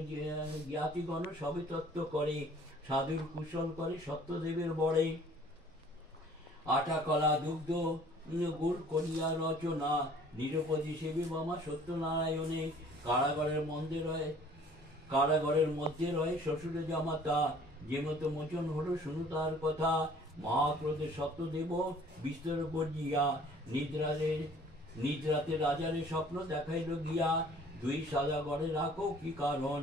জ্ঞাতিগণ সবে তত্ত্ব করে, সাধুর কুশল করে সত্যদেবের বড়ে। আটা কলা দুগ্ধ গুড় করিয়া রচনা, নিরপদি সেবী বামা সত্যনারায়ণে। কারাগারের মন্দিরে কারাগারের মধ্যে রয়ে শ্বশুরে জামাতা, যে মতো মোচন হলো শুনু তার কথা। মহাক্রোধে সত্যদেব বিস্তর গর্জিয়া, নিদ্রাতে রাজারে স্বপ্ন দেখাইল গিয়া। দুই সাদা গড়ে রাখো কি কারণ,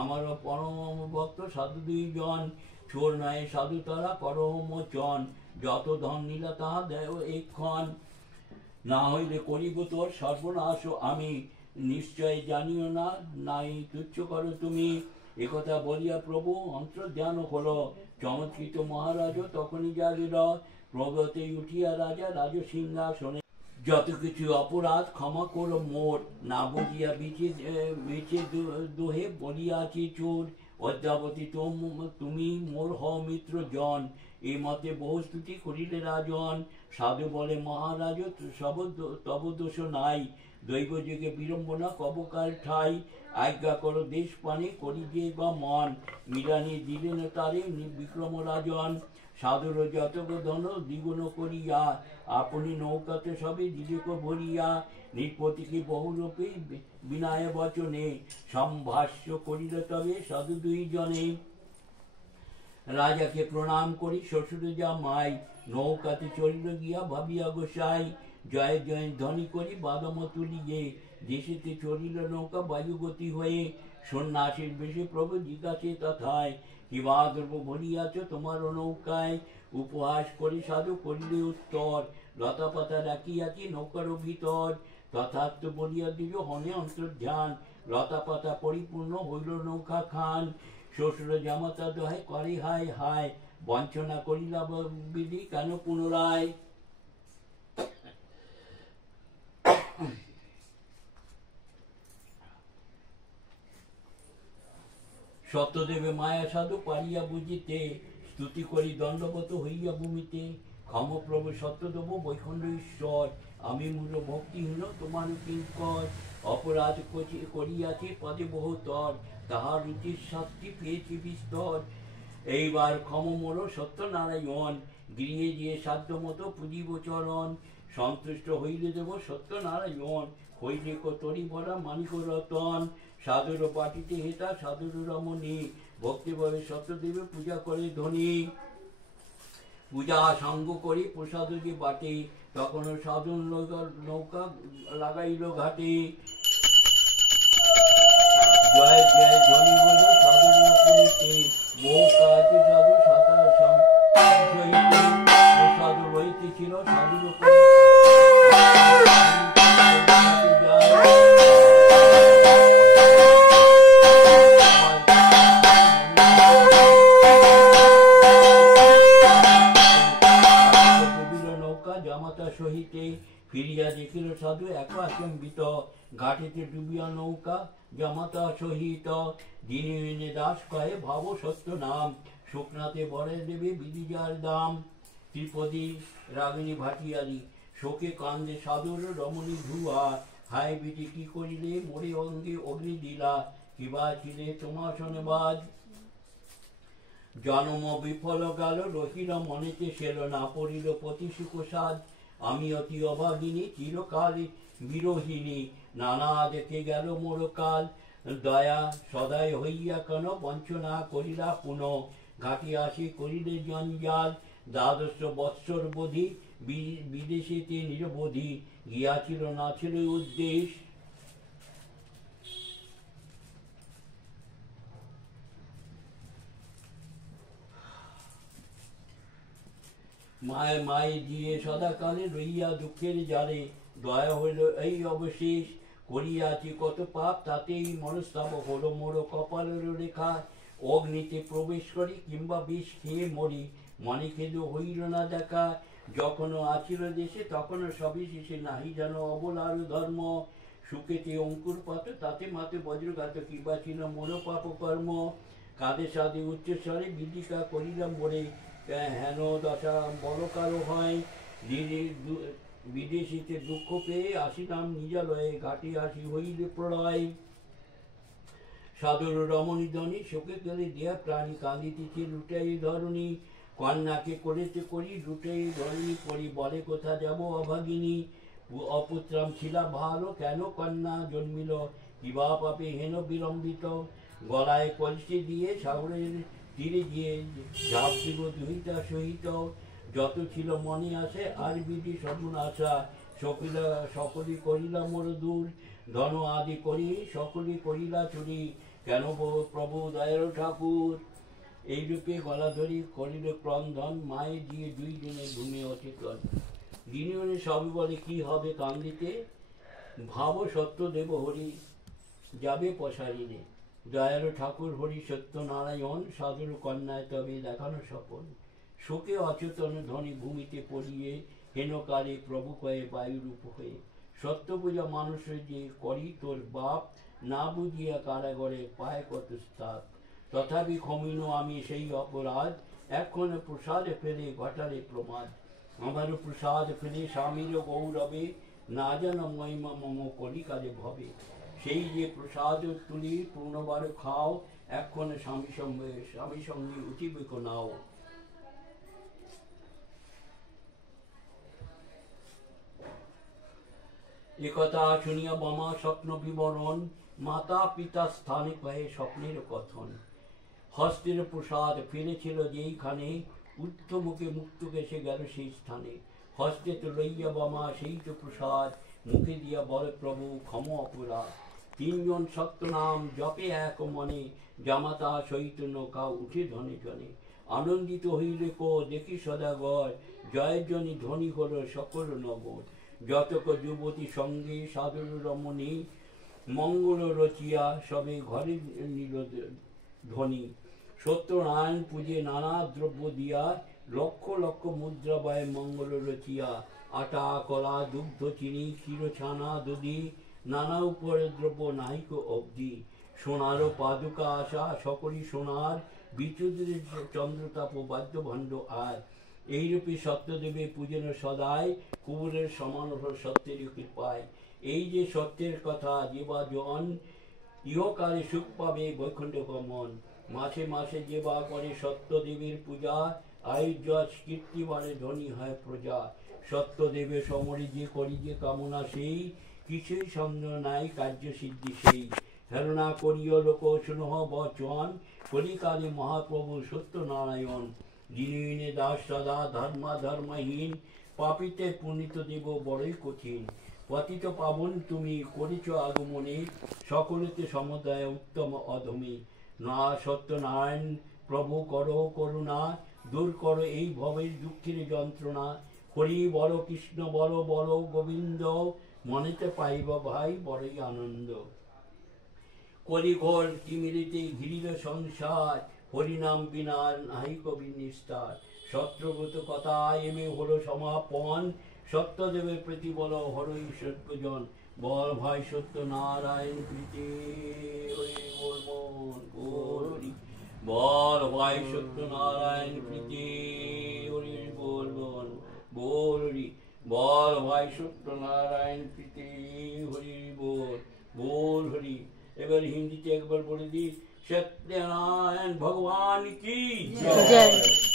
আমার পরম ভক্ত সাধু দুইজন। চোর নয় সাধু তারা করো মোচন, যত ধন নীলা তাহা দেয় এক্ষণ। না হইলে করিব তোর সর্বনাশ আমি, নিশ্চয় জানিও না নাই তুচ্ছ করো তুমি। একথা বলিয়া প্রভু অন্তর্ধান হলো, চমৎকৃত মহারাজ তখনই জাগিল। প্রগতে উঠিয়া রাজা রাজসিংহাসনে, যত কিছু অপরাধ ক্ষমা করো মোর, না বুঝিয়া বিচে দোহে বলিয়াছি চোর। অদ্যাবতী তুমি মোর হও মিত্র জন, এ মতে বহু স্তুতি করিলে রাজন। সাধু বলে মহারাজ তব দোষ নাই, দৈব যুগে বিড়ম্বনা কবকার ঠাই। আজ্ঞা করো দেশ পানে করি যে বা মন, মিলানি দিলেন তারে বিক্রম রাজন। সাধুর যতক ধন দ্বিগুণ করিয়া, আপনি নৌকাতে সবে দিলেক ভরিয়া। নৃপতিকে বহুরূপে বিনয় বচনে, সম্ভাষ্য করিল তবে সাধু দুইজনে। রাজাকে প্রণাম করি শ্বশুর জামাই, নৌকাতে চলিল গিয়া ভাবিয়া গোসাই। জয় জয় ধ্বনি করি বাদম তুলিয়ে, দেশেতে চলিল নৌকা বায়ুগতি হয়ে। সন্ন্যাসীর বেশে প্রভু জিজ্ঞাসে তথায়, কিবা দ্রব্য ভরিয়াছ তোমার নৌকায়। উপহাস করি সাধু করিলে উত্তর, লতা পাতা রাখিয়াছি নৌকার ভিতর। তথার্থ বলিয়া দিল হনে অন্তর্ধান, লতা পাতা পরিপূর্ণ হইল নৌকা খান। শ্বশুর জামাতা দোহাই করে হায় হায়, বঞ্চনা করিলা বিধি কেন পুনরায়। সত্যদেবে মায়া সাধু পারিয়া বুঝিতে, স্তুতি করি দণ্ডবত হইয়া ভূমিতে। ক্ষমপ্রভু সত্যদেব বৈকুণ্ঠ ঈশ্বর, আমি মূল ভক্তিহীন তোমার কিঙ্কর। অপরাধ করিয়াছি পদে বহুতর, তাহার রুচির শাস্তি পেয়েছি বিস্তর। এইবার ক্ষম মোর সত্যনারায়ণ, গৃহে গিয়ে সাধ্য মতো পুজিব চরণ। সন্তুষ্ট হইলে দেব সত্যনারায়ণ, হইলে তরি ভরা মানিক রতন। সাধুর বাটিতে হেতা সাধুর রমণী, ভক্তিভাবে সত্যদেবে পূজা করে ধনী। পূজা সঙ্গ করি প্রসাদ যে বাটে, তখন সাধু নৌকা লাগাইল ঘাটে। জয় জয় ধ্বনি হইল সাধুর পুরীতে, বহু কাজে সাধু সাঁতার সহিতে। প্রসাদ রহিতেছিল সাধুর সহিতে। ফিরিয়া দেখিল সাধু এক আচম্বিত, ঘাটেতে ডুবিয়া নৌকা জামাতা সহিত। দিনে এনে দাস কয়ে ভাব সত্য নাম, শুকনাতে বরে দেবে বিদিজার দাম। ত্রিপদী রাগিনী ভাটিয়ালি, শোকে কান্দে সাধুর রমণী ধুয়া। হায় বিধি কি করিলে মোরে অঙ্গে অগ্নি দিলা, কিবা ছিলে তোমার শোনবাজ। জন্ম বিফল গেল রহিলা মনেতে সেল, না পড়িল পতি সুখ সাজ। আমি অতি অভাগিনী চিরকাল বিরোহিনী, নানা দেখে গেল মোর কাল। দয়া সদায় হইয়া কেন বঞ্চনা করিলা পুন, ঘাটি আসি করিলে জঞ্জাল। দ্বাদশ বৎসর বোধি বিদেশেতে নিরবধি, গিয়াছিল না ছিল উদ্দেশ। মায় মায়ে দিয়ে সদাকালে রইয়া দুঃখের জালে, দয়া হইল এই অবশেষ। করিয়াছি কত পাপ তাতেই মনস্তাপ হলো মোর কপালের রেখা। অগ্নিতে প্রবেশ করি কিংবা বিষ খেয়ে মরি, মনে খেলেও হইল না দেখা। যখনও আছিল দেশে তখনও সবই শেষে, নাহি যেন অবলার ধর্ম। সুখেতে অঙ্কুর পাত তাতে মাতে বজ্রঘাত, কিবা ছিল মোর পাপ কর্ম। কাঁধে সাধে উচ্চস্বরে বিদিকা করিলাম মোরে, হেন দশা বড় কারো হয়। বিদেশিতে দুঃখ পেয়ে আসিলাম নিজালয়ে, ঘাটে আসি হইলে প্রলয়। সাধুর রমণী ধনী শোকে গেলে দেয়া প্রাণী, কাঁদিতেছে লুটাই ধরণী। কন্যাকে করেছে করি লুটাই ধরণী পরি, বলে কোথা যাব অভাগিনী। অপুত্রাম ছিলা ভালো কেন কন্যা জন্মিল, কিবা পাপে হেন বিলম্বিত। গলায় কলসি দিয়ে সাগরের তীরে গিয়ে ঝাঁপ দিব দুইটা সহিত যত ছিল মনে আসে আর বিধি সগুণ আশা সকলই করিলা মোর দূর ধন আদি করি সকলই করিলা চুরি কেন প্রভু দয়াল ঠাকুর এইরূপে গলা ধরি করিল ক্রন্দন মায়ে দিয়ে দুইজনে ঘুমে অচেতন দিনে সবই বলে কি হবে কান্দিতে ভাব সত্য দেব হরি যাবে পশারিনে দয়াল ঠাকুর হরি সত্যনারায়ণ সাধুর কন্যায় তবে দেখানো স্বপন শোকে অচেতন ধনী ভূমিতে পড়িয়ে হেনকালে প্রভু কয়ে বায়ুরূপ হয়ে সত্য পূজা মানুষের যে করি তোর বাপ না বুঝিয়া কারাগরে পায় কত স্থাপ তথাপি ক্ষমিন আমি সেই অপরাধ এখন প্রসাদ ফেলে ঘটালে প্রমাদ আমার প্রসাদ ফেলে স্বামীর গৌরবে না যেন মহিমা মম কলিকালে ভবে সেই যে প্রসাদ তুলি পূর্ণবার খাও এখন স্বামী সঙ্গে উঠিবে নাও একথা শুনিয়া বামা স্বপ্ন বিবরণ মাতা পিতা স্থানে কয়ে স্বপ্নের কথন হস্তের প্রসাদ ফিরেছিল যেইখানে ঊর্ধ্বমুখে মুক্ত গেছে গেল সেই স্থানে হস্তে তো লইয়া বামা সেই তো প্রসাদ মুখে দিয়া বলে প্রভু ক্ষম অপরাধ তিনজন সত্য নাম জপে এক মনে জামাতা সহিত নৌকা উঠে ধনে জনে আনন্দিত হইলে কো দেখি সদাগর জয়ের জনি ধ্বনি হল সকল নগর যতক যুবতী সঙ্গে সাধুর রমণী মঙ্গল রচিয়া সবে ঘরে নিল ধ্বনি সত্যনারায়ণ পূজে নানা দ্রব্য দিয়া লক্ষ লক্ষ মুদ্রা বয় মঙ্গল রচিয়া আটা কলা দুগ্ধ চিনি ক্ষীর ছানা দধি নানা উপরের দ্রব্য নাহিক অবধি সোনার পাদুকা আসা সকলই সোনার বিচুদের চন্দ্রতাপ বাদ্য ভাণ্ড আর এইরূপে সত্যদেবে পূজেন সদায় কুবরের সমান সত্যের কৃপায় এই যে সত্যের কথা যেবা জন ইহকালে সুখ পাবে বৈকুণ্ঠ গমন মাসে মাসে যেবা করে সত্যদেবের পূজা আয়ুষ কীর্তি বাড়ে ধনী হয় প্রজা সত্যদেবের সমরে যে করি যে কামনা সেই কিছুই সন্দেহ নাই কার্য সিদ্ধি সেই হেলনা করিও লোক শুনহ বচন কলিকালে মহাপ্রভু সত্যনারায়ণ দিনে দাস সদা ধর্মহীন পাপিতে পুনিত দেব বড়ই কঠিন পতিত পাবন তুমি করিছ আগমনে সকলেতে সমুদায় উত্তম অধমে না সত্যনারায়ণ প্রভু করো করুণা দূর করো এই ভবের দুঃখের যন্ত্রণা হরি বল কৃষ্ণ বল বল গোবিন্দ মনেতে পাইব ভাই বড়ই আনন্দ কলিঘর তিমিরিতে ঘিরিল সংসার হরিনাম বিনা নাহি কবি নিস্তার সত্যব্রত কথা এমে হলো সমাপন সত্যদেবের প্রতি বল হরই সত্যজন বল ভাই সত্যনারায়ণ প্রীতি বল ভাই সত্যনারায়ণ প্রীতি হরির বলবন বল হরি বল ভাই সত্যনারায়ণ প্রীতি হরির বল হরি এবার হিন্দিতে একবার বলে দিই सत्यनारायण भगवान की जय।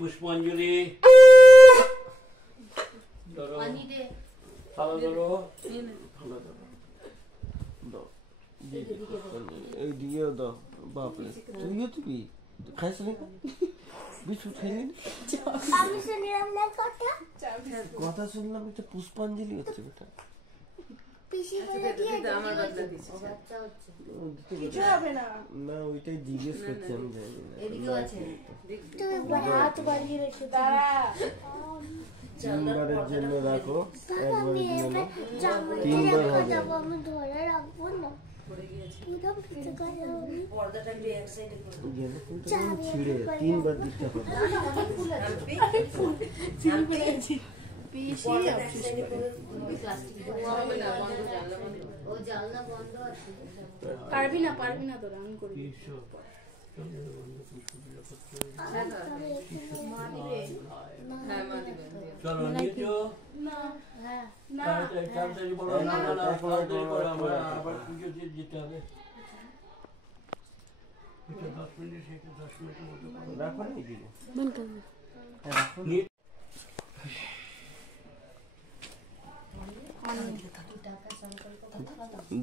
पुष्पांजलि কথা শুনলাম এটা পুষ্পাঞ্জলি হচ্ছে বেটা না ওইটাই জিজ্ঞেস করছি আমি তিনবারের জন্য রাখো তিনবার হবে ছিঁড়ে তিনবার দিতে হবে পারবি না তোরা আমি করবি চলো নিয়েছো তাড়াতাড়ি বলো তাড়াতাড়ি বলো আবার পুজো দিয়ে যেতে হবে 10 মিনিট সেটা 10 মিনিটের মতো রাখো নাকি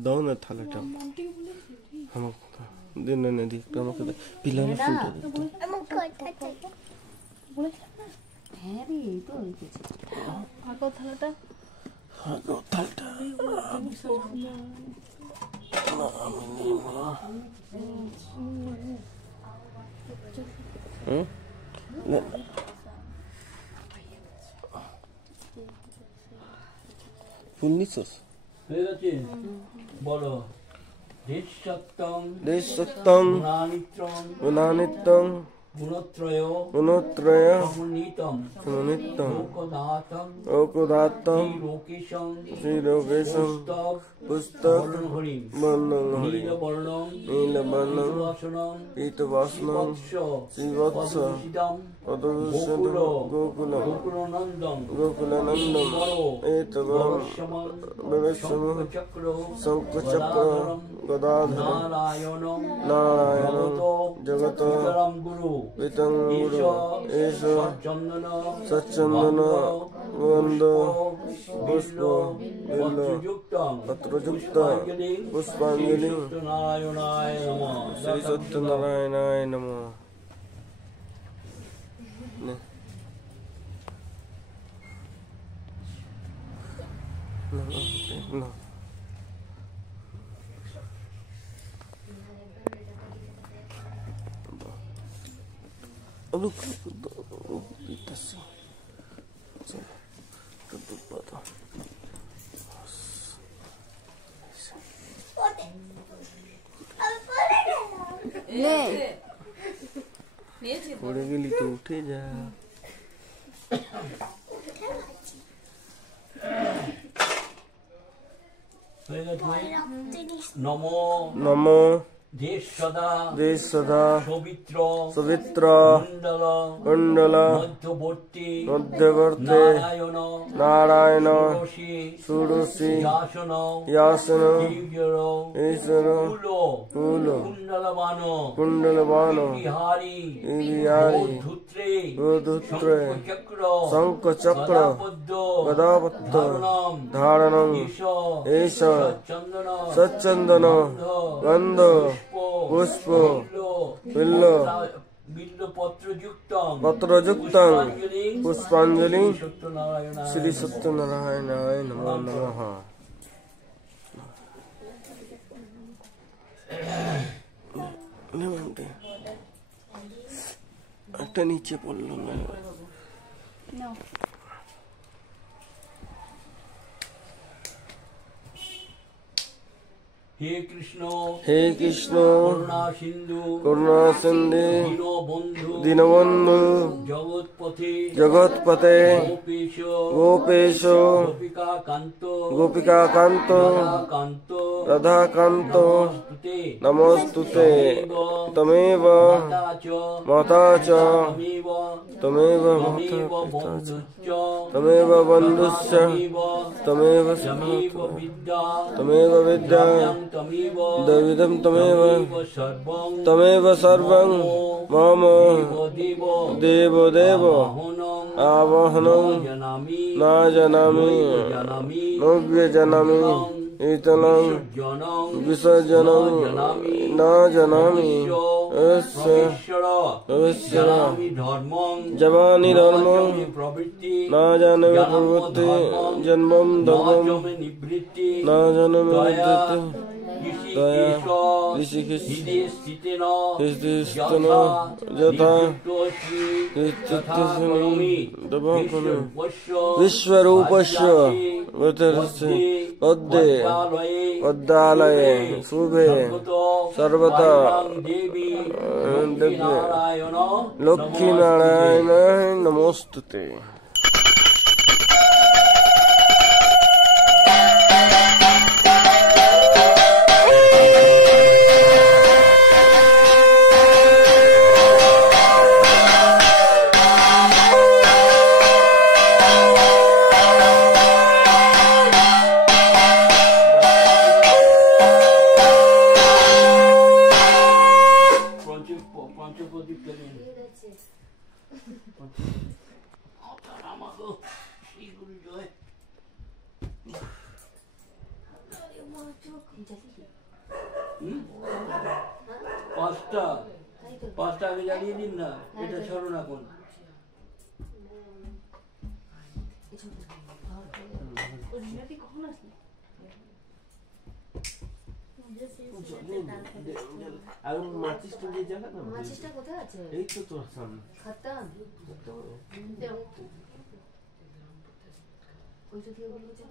দাও না থালাটা আমাকে দিন না দিক আমাকে পিলানো ফুলটা হ্যাঁ রে এই তো হয়েছে আগো থালাটা ফুল নিছস হয়ে গেছে বলো দেশসত্তং গুণানিত্যং গুণত্রয় সমন্বিতং লোকদাতং শ্রীলোকেশং পুস্তক বর্ণং নীলবর্ণং পীতবাসনং শ্রীবৎস গোকুলনন্দং এতবরং শঙ্খচক্র গদাধরং নারায়ণং জগত পিতং গুরু এষ সচ্চন্দন গন্ধ পুষ্প বিল্ল পত্রযুক্ত পুষ্পাঞ্জলি শ্রী সত্যনারায়ণায় নমঃ। No. Look, isso. Tudo bom. পড়ে গেলি তো উঠে যা। নমো নমো দেশ সদা সবিত্র কুণ্ডল মধ্যবর্তী নারায়ণ ষোড়শী ইয়াসন ঈশ্বর কুল কুণ্ডলবান বিহারী ধূত্রে শঙ্খচক্র গদাপদ্ম ধারণং এষ সচ্চন্দন গন্ধ পুষ্প বিল্ল পত্রযুক্ত পুষ্পাঞ্জলি শ্রী সত্যনারায়ণায় নমো নমঃ। একটা নিচে পড়লো না। হে কৃষ্ণ করুণা সিন্ধু দীনবন্ধু জগৎপতে গোপেশ গোপিকাকান্ত রাধাকান্ত নমস্তুতে তমেব মাতা চ তমেব তমেব বন্ধুশ্চ তমেব তমেব বিদ্যা দৈবিদম তমেব সর্বং মম দেব দেব আবাহনং না জানামি নব্য জানামি ইতলং বিসর্জনং না জানামি জবানি ধর্মং না জানামি প্রবৃত্তি জন্মম ধর্মম না জানামি দয়া ঋষিকেশন যথা বিশ্বরূপস্য পদ্মে পদ্মালয়ে শুভে সর্বদা দেব্যে লক্ষ্মীনারায়ণায় নমস্তুতে। পঞ্চপ্রদীপটা নিন। ঠিক আছে। আমাকেও শ্রী গুরু জয়। আরে মা চোখ জ্বালিয়ে দিই। হুম? হ্যাঁ? 5টা তাই তো। 5টা আগে জ্বালিয়ে দিন না, এটা ছাড়ুন এখন। আর মাচিসটা দিয়ে জ্বালা না, মাছিসটা কোথায় আছে? এই তো তোর সামনে। খাতাম ওইটা দিয়ে বলবো যে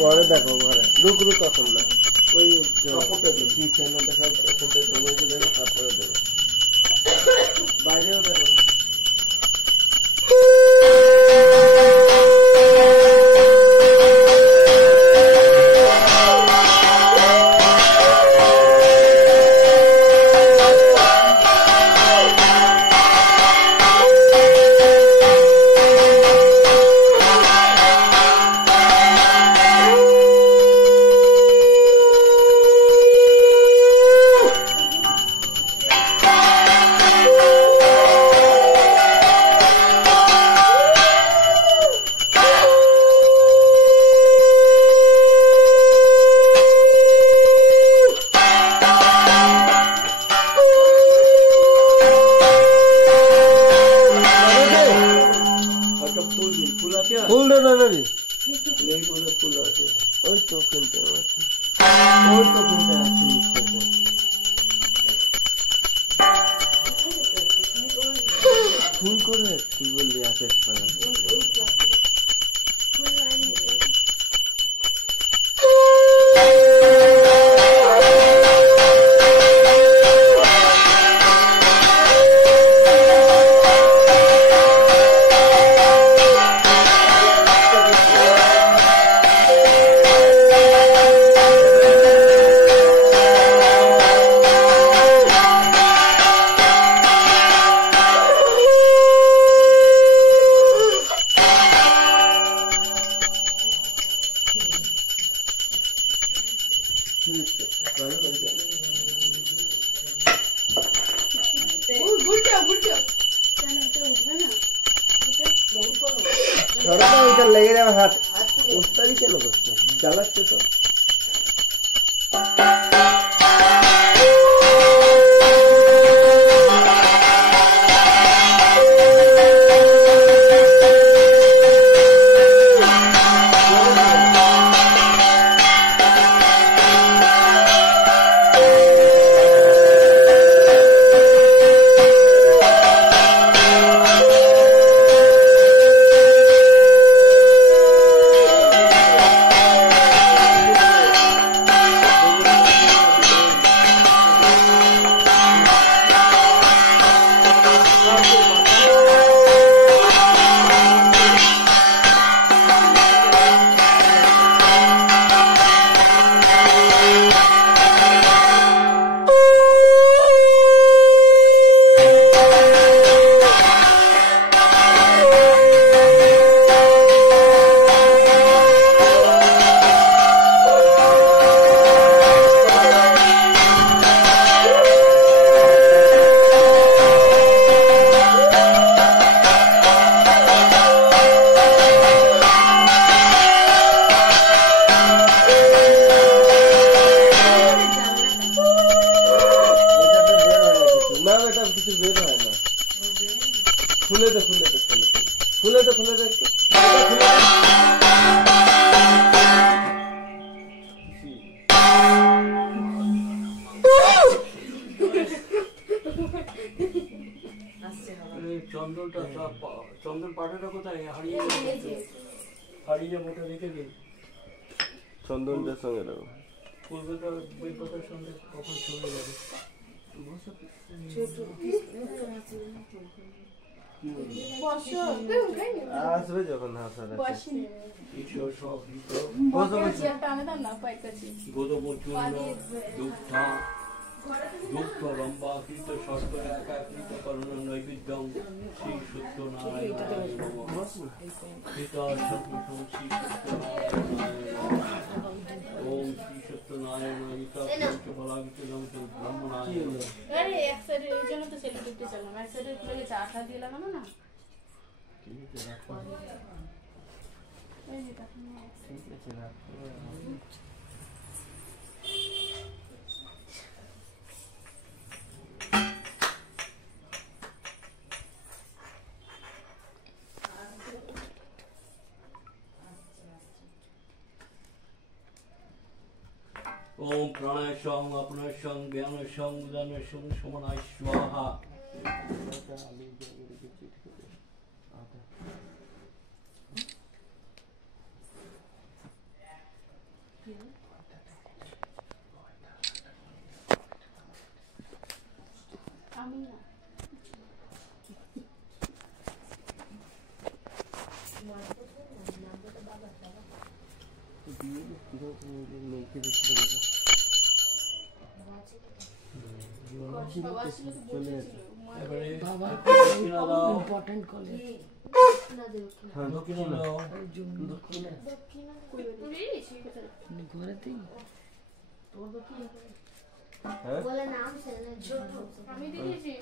ঘরে দেখো, ঘরে রুক রুক এখন না, ওই বিছানা দেখা সময়কে দেখো, তারপরে দেখো বাইরেও দেখো। ফুল দে দাদি, ফুল আছে, ওই তো কিনতে আছে, ওই তো কিনতে আছে নিশ্চয়। ফুল করে তুই বললি আছে ওইটা লেগে যাবে হাত, ওস্তাদি কেন করছে, জ্বালাচ্ছে তো। খুলে দে একটু এটা খুলে দে। চন্দনটা চন্দন পাঠাটা কোথায় হারিয়ে যাবোটা রেখে দিন চন্দনটার সঙ্গে দাও পূর্বেটা বেলপাতার সঙ্গে কখন চলে যাবে আসবে যখন হাসার আছে ঈশ্বর সব গোদবচূর্ণ দুগ্ধ লম্বা কৃত শর্করা একাকৃত করণ নৈবেদ্যং শ্রী সত্যনারায়ণ পিতা সর্বপ্রথম শ্রী সত্যনারায়ণ ওম শ্রী সত্যনারায়ণ পঞ্চফলাগিতং ব্রহ্মণায় আরে এক সাইডে এই জন্য তো সেটা করতে চাইলাম এক সাইডে খুলে গেছে আঠা দিয়ে লাগানো না এই যে দেখো ঠিক আছে না ओम प्राणायाम अपनायाम ज्ञानायाम उदानायाम समनाय स्वाहा আমি না ইম্পর্টেন্ট কলে দক্ষিণা দাও ঘরেতেই বলে নাম ছেলে ছোট আমি দিয়েছি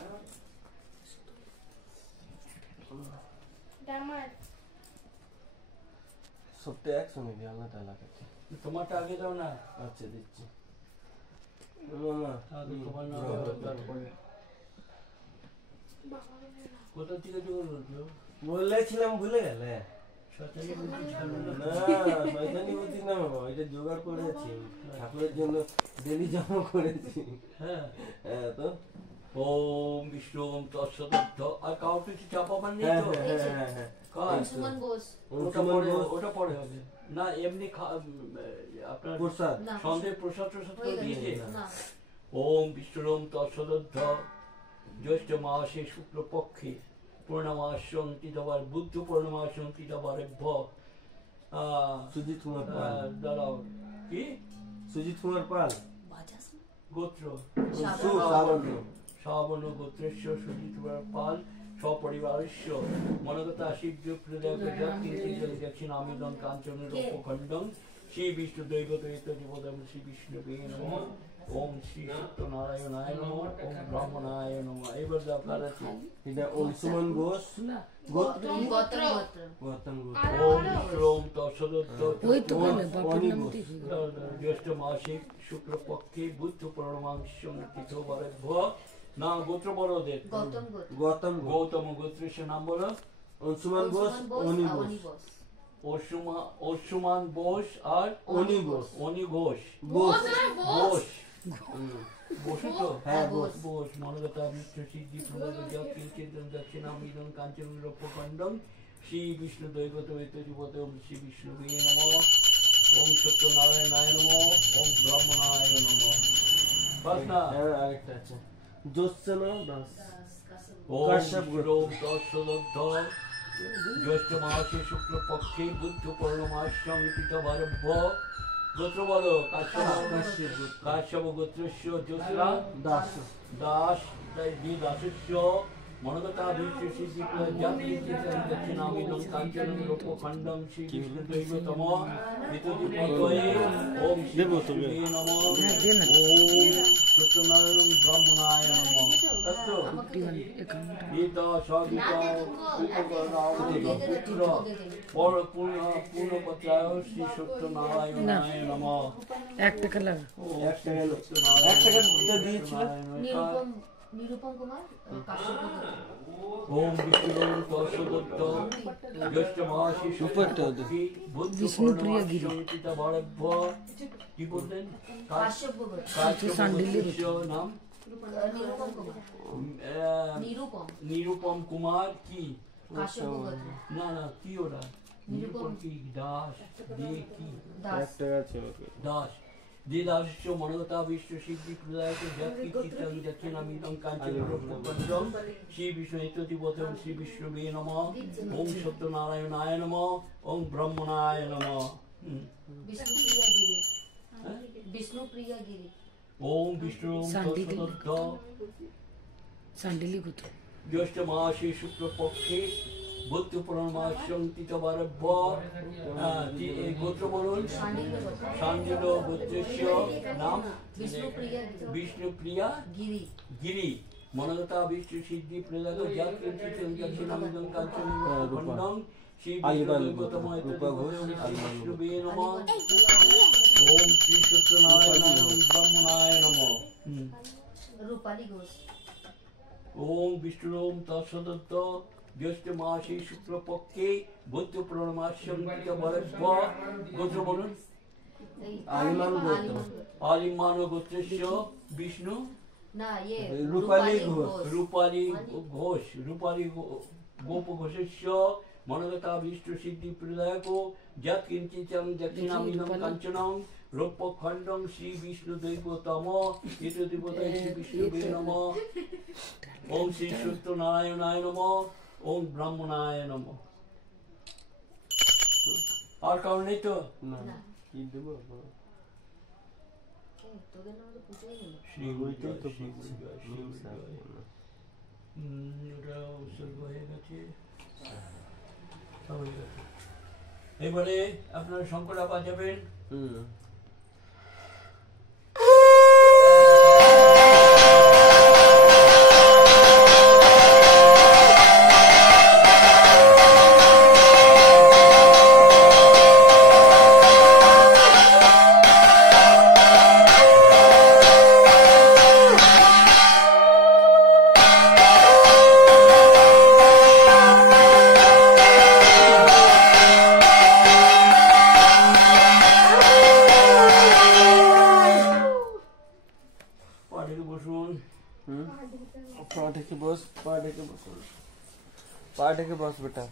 ডামার সপ্তাহে একসঙ্গে দিয়ে আলাদা আলাদা তোমারটা আগে দাও না আচ্ছা দিচ্ছি মামা আগে তোমার নাম তারপরে কোথা থেকে জোগাড় করছো বলেছিলাম ভুলে গেলে শয়তানি বুদ্ধি ছিল না না শয়তানি বুদ্ধি না বাবা এটা জোগাড় করেছি ঠাকুরের জন্য ডেলি জমা করেছি হ্যাঁ হ্যাঁ তো ওম বিষ্ণু ওম তৎসদর্থ আর কাউ কিছু চাপাবার নেই হ্যাঁ তো হ্যাঁ হ্যাঁ হ্যাঁ কাজ সুমন বোস ওটা পরে হবে না এমনি আপনার প্রসাদ না সন্ধ্যে প্রসাদ টসাদ করে দিয়েছে না ওম বিষ্ণুরম তৎসদর্থ জ্যৈষ্ঠ মাসে শুক্লপক্ষে পূর্ণমাসং তিতবার বুদ্ধ পূর্ণমাসং তিতবারেভ্য সুজিত কুমার পাল দাঁড়াও কি সুজিত কুমার পাল বাজাস না গোত্র শ্রাবণ শ্রাবণ গোত্রেশ্য সুজিত পাল সপরিবারস্য মনগতা শিবজ দক্ষিণামিদং কাঞ্চনের উপখণ্ডং শ্রী বিষ্ণু দৈবত জীবদম শ্রী বিষ্ণু নমঃ ওম শ্রী সত্যনারায়ণায় নমঃ ওম ব্রাহ্মণায় নমঃ এবার আপনারা এটা অংশুমান ঘোষ গোত্র গোত্র গৌতম ঘোষ ওম বিষ্ণুম তৎসদত্ত ওই তো বলে বাপের নাম ঠিক জ্যৈষ্ঠ মাসিক শুক্লপক্ষে বুদ্ধ পরমাংশং তীর্থবারেভ্য না গোত্র বড়দের গৌতম গোত্র গৌতম ঘোষ গৌতম গোত্রের নাম বলো অংশুমান ঘোষ অনি ঘোষ অসুমান বোস আর অনি ঘোষ অনি ঘোষ ঘোষ বোস বসু তো হ্যাঁ ঘোষ বোস মনগতা বিষ্ণু সিদ্ধি পুনর্গত কিঞ্চিদং দক্ষিণামিদং কাঞ্চনের উপখণ্ডং শ্রী বিষ্ণু দৈবত জীবত শ্রী বিষ্ণু নমঃ ওম সত্যনারায়ণায় নমঃ ওম ব্রহ্মণায় নমঃ বাস না হ্যাঁ আরেকটা আছে জ্যোৎস্না দাস ওম কাশ্যপ গুরুম তৎসদদ্ধ জ্যৈষ্ঠ মাসে শুক্লপক্ষে বুদ্ধ পূর্ণমাসং তিথিবারভ্য গোত্র বলো কাশ্যপ গোত্রস্য জ্যোৎস্না দাস দাস দাসস্য মনগতা বিষ্ণু সিদ্ধি জাতি দক্ষিণামিদং কাঞ্চনং রূপখণ্ডং শ্রী বিষ্ণু দৈবতম বিতুজি পদয়ে ওম শ্রী বিষ্ণুবে নমঃ ওম সত্যনারায়ণ ব্রাহ্মণায় নমঃ তত্ত্ব গীতা সগীতা বড় পূর্ণপত্রায় শ্রী সত্যনারায়ণায় নমঃ 1 টাকা লাগা ওম এক টাকা দিয়েছিল নিরুপম নিরূপম কুমার কাশ্যপ গোত্র। ওম বিষ্ণুরং তৎসদত্ত জ্যৈষ্ঠ মাসে বিষ্ণুপ্রিয়া গিরি। কি বললেন? কাশ্যপ গোত্র। নাম নিরূপম কুমার। নিরূপম নিরূপম কুমার কি? কাশ্যপ গোত্র। না না কি ওরা? নিরূপম কি? দাস দে কি? দাস। একটা আছে ওকে দাস দে দাসস্য মনগতা বিশ্ব সিদ্ধি প্রদায়ক জাতি চিত্তং দক্ষিণামিদং কাঞ্চনপঞ্চম শ্রী বিষ্ণু এততিবতম শ্রী বিষ্ণুবে নমঃ ওম সত্যনারায়ণায় নমঃ ওম ব্রহ্মণায় নমঃ। বিষ্ণুপ্রিয়া গিরি। বিষ্ণুপ্রিয়া গিরি। ওম বিষ্ণু তৎসদত্ত সান্ডিলি গোত্র। জ্যৈষ্ঠ মাসে শুক্লপক্ষে বুদ্ধ পূর্ণমাসং তৃতীয়বারভ্য গোত্র বলুন। সান্ডিল গোত্রস্য নাম বিষ্ণুপ্রিয়া গিরি। বিষ্ণুপ্রিয়া গিরি। গিরি মনগতা বিষ্ণু সিদ্ধি প্রদায়ক জাতি চিত্তং দক্ষিণামিদং কাঞ্চনপঞ্চম শ্রী বিষ্ণুদৈবতম শ্রী বিষ্ণুবে নমঃ ওম শ্রী সত্যনারায়ণায় ব্রহ্মণায় নমঃ। রূপালী ঘোষ। ওম বিষ্ণুরোম তৎসদত্ত জ্যৈষ্ঠ মাসে শুক্লপক্ষে বুদ্ধ পূর্ণমাস্যং তৃতীয়বারভ্য গোত্র বলুন। আলিমান গোত্র। আলিমান গোত্রস্য বিষ্ণু না রূপালী ঘোষ। রূপালী ঘোষ রূপালী গোপ ঘোষস্য মনগতা বিষ্ণু সিদ্ধি প্রদায়ক যৎ কিঞ্চিৎ দক্ষিণামিদং কাঞ্চনং রূপখণ্ডং শ্রী বিষ্ণু দৈবতম এতদ্দেবতায় শ্রী বিষ্ণুবে নমঃ ওম শ্রী সত্যনারায়ণায় নমঃ ওম ব্রহ্মণায় নমঃ। আর কারণ নেই তো? না কি দেব তোদের নাম তো পুজোই নেই। শ্রী ওইটাই তো শ্রী ওটা উৎসর্গ হয়ে গেছে। এবারে আপনারা শঙ্করা বাজাবেন। पा ढके बस बेटा।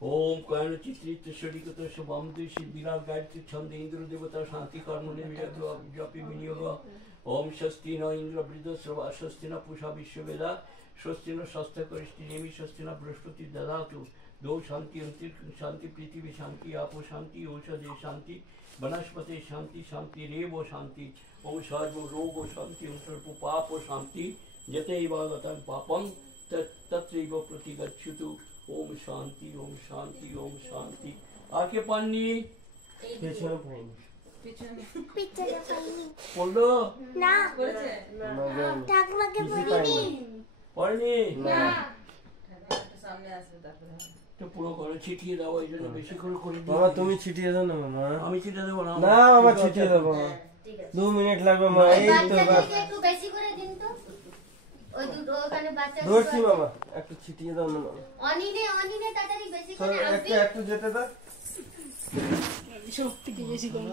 ओम कर्ण चित्रित शरीकत शुभम श्री विराट गायत्री छंद इंद्र देवता शांति कर्म जपि विनियोग ओम स्वस्ति न इंद्र वृद्ध श्रवा स्वस्ति न पूषा विश्ववेदा स्वस्ति न स्वस्थ करिष्टि नेमि स्वस्ति न बृहस्पति ददातु दो शांति अंतरिक्ष शांति पृथ्वी शांति आपो शांति औषधे शांति वनस्पति शांति शांति रेव शांति ओम सर्व रोग शांति ओम सर्व पाप शांति यतैवागतं पापं तत्रैव प्रतिगच्छतु ओम शांति ओम शांति ओम शांति। आके पानी पेছনে পাইনি পিছনে পাইনি পড়লো না না ঠাকুমাকে বলিনি পড়নি না সামনে আসবে তারপরে তো পুরো ঘরে ছিটিয়ে দাও এই জন্য বেশি করে করে দিও। বাবা তুমি ছিটিয়ে দাও না মামা। আমি ছিটিয়ে দেবো না। না মামা ছিটিয়ে দেবো। 2 মিনিট লাগবে মা। এই তো বাস একটু বেশি করে দিন তো ওই দুটো ওখানে বাচ্চা ধরছি মামা একটু ছিটিয়ে দাও না মামা। অনিনে তাড়াতাড়ি বেশি সর করে একটু যেতে দাও। সব থেকে বেশি করে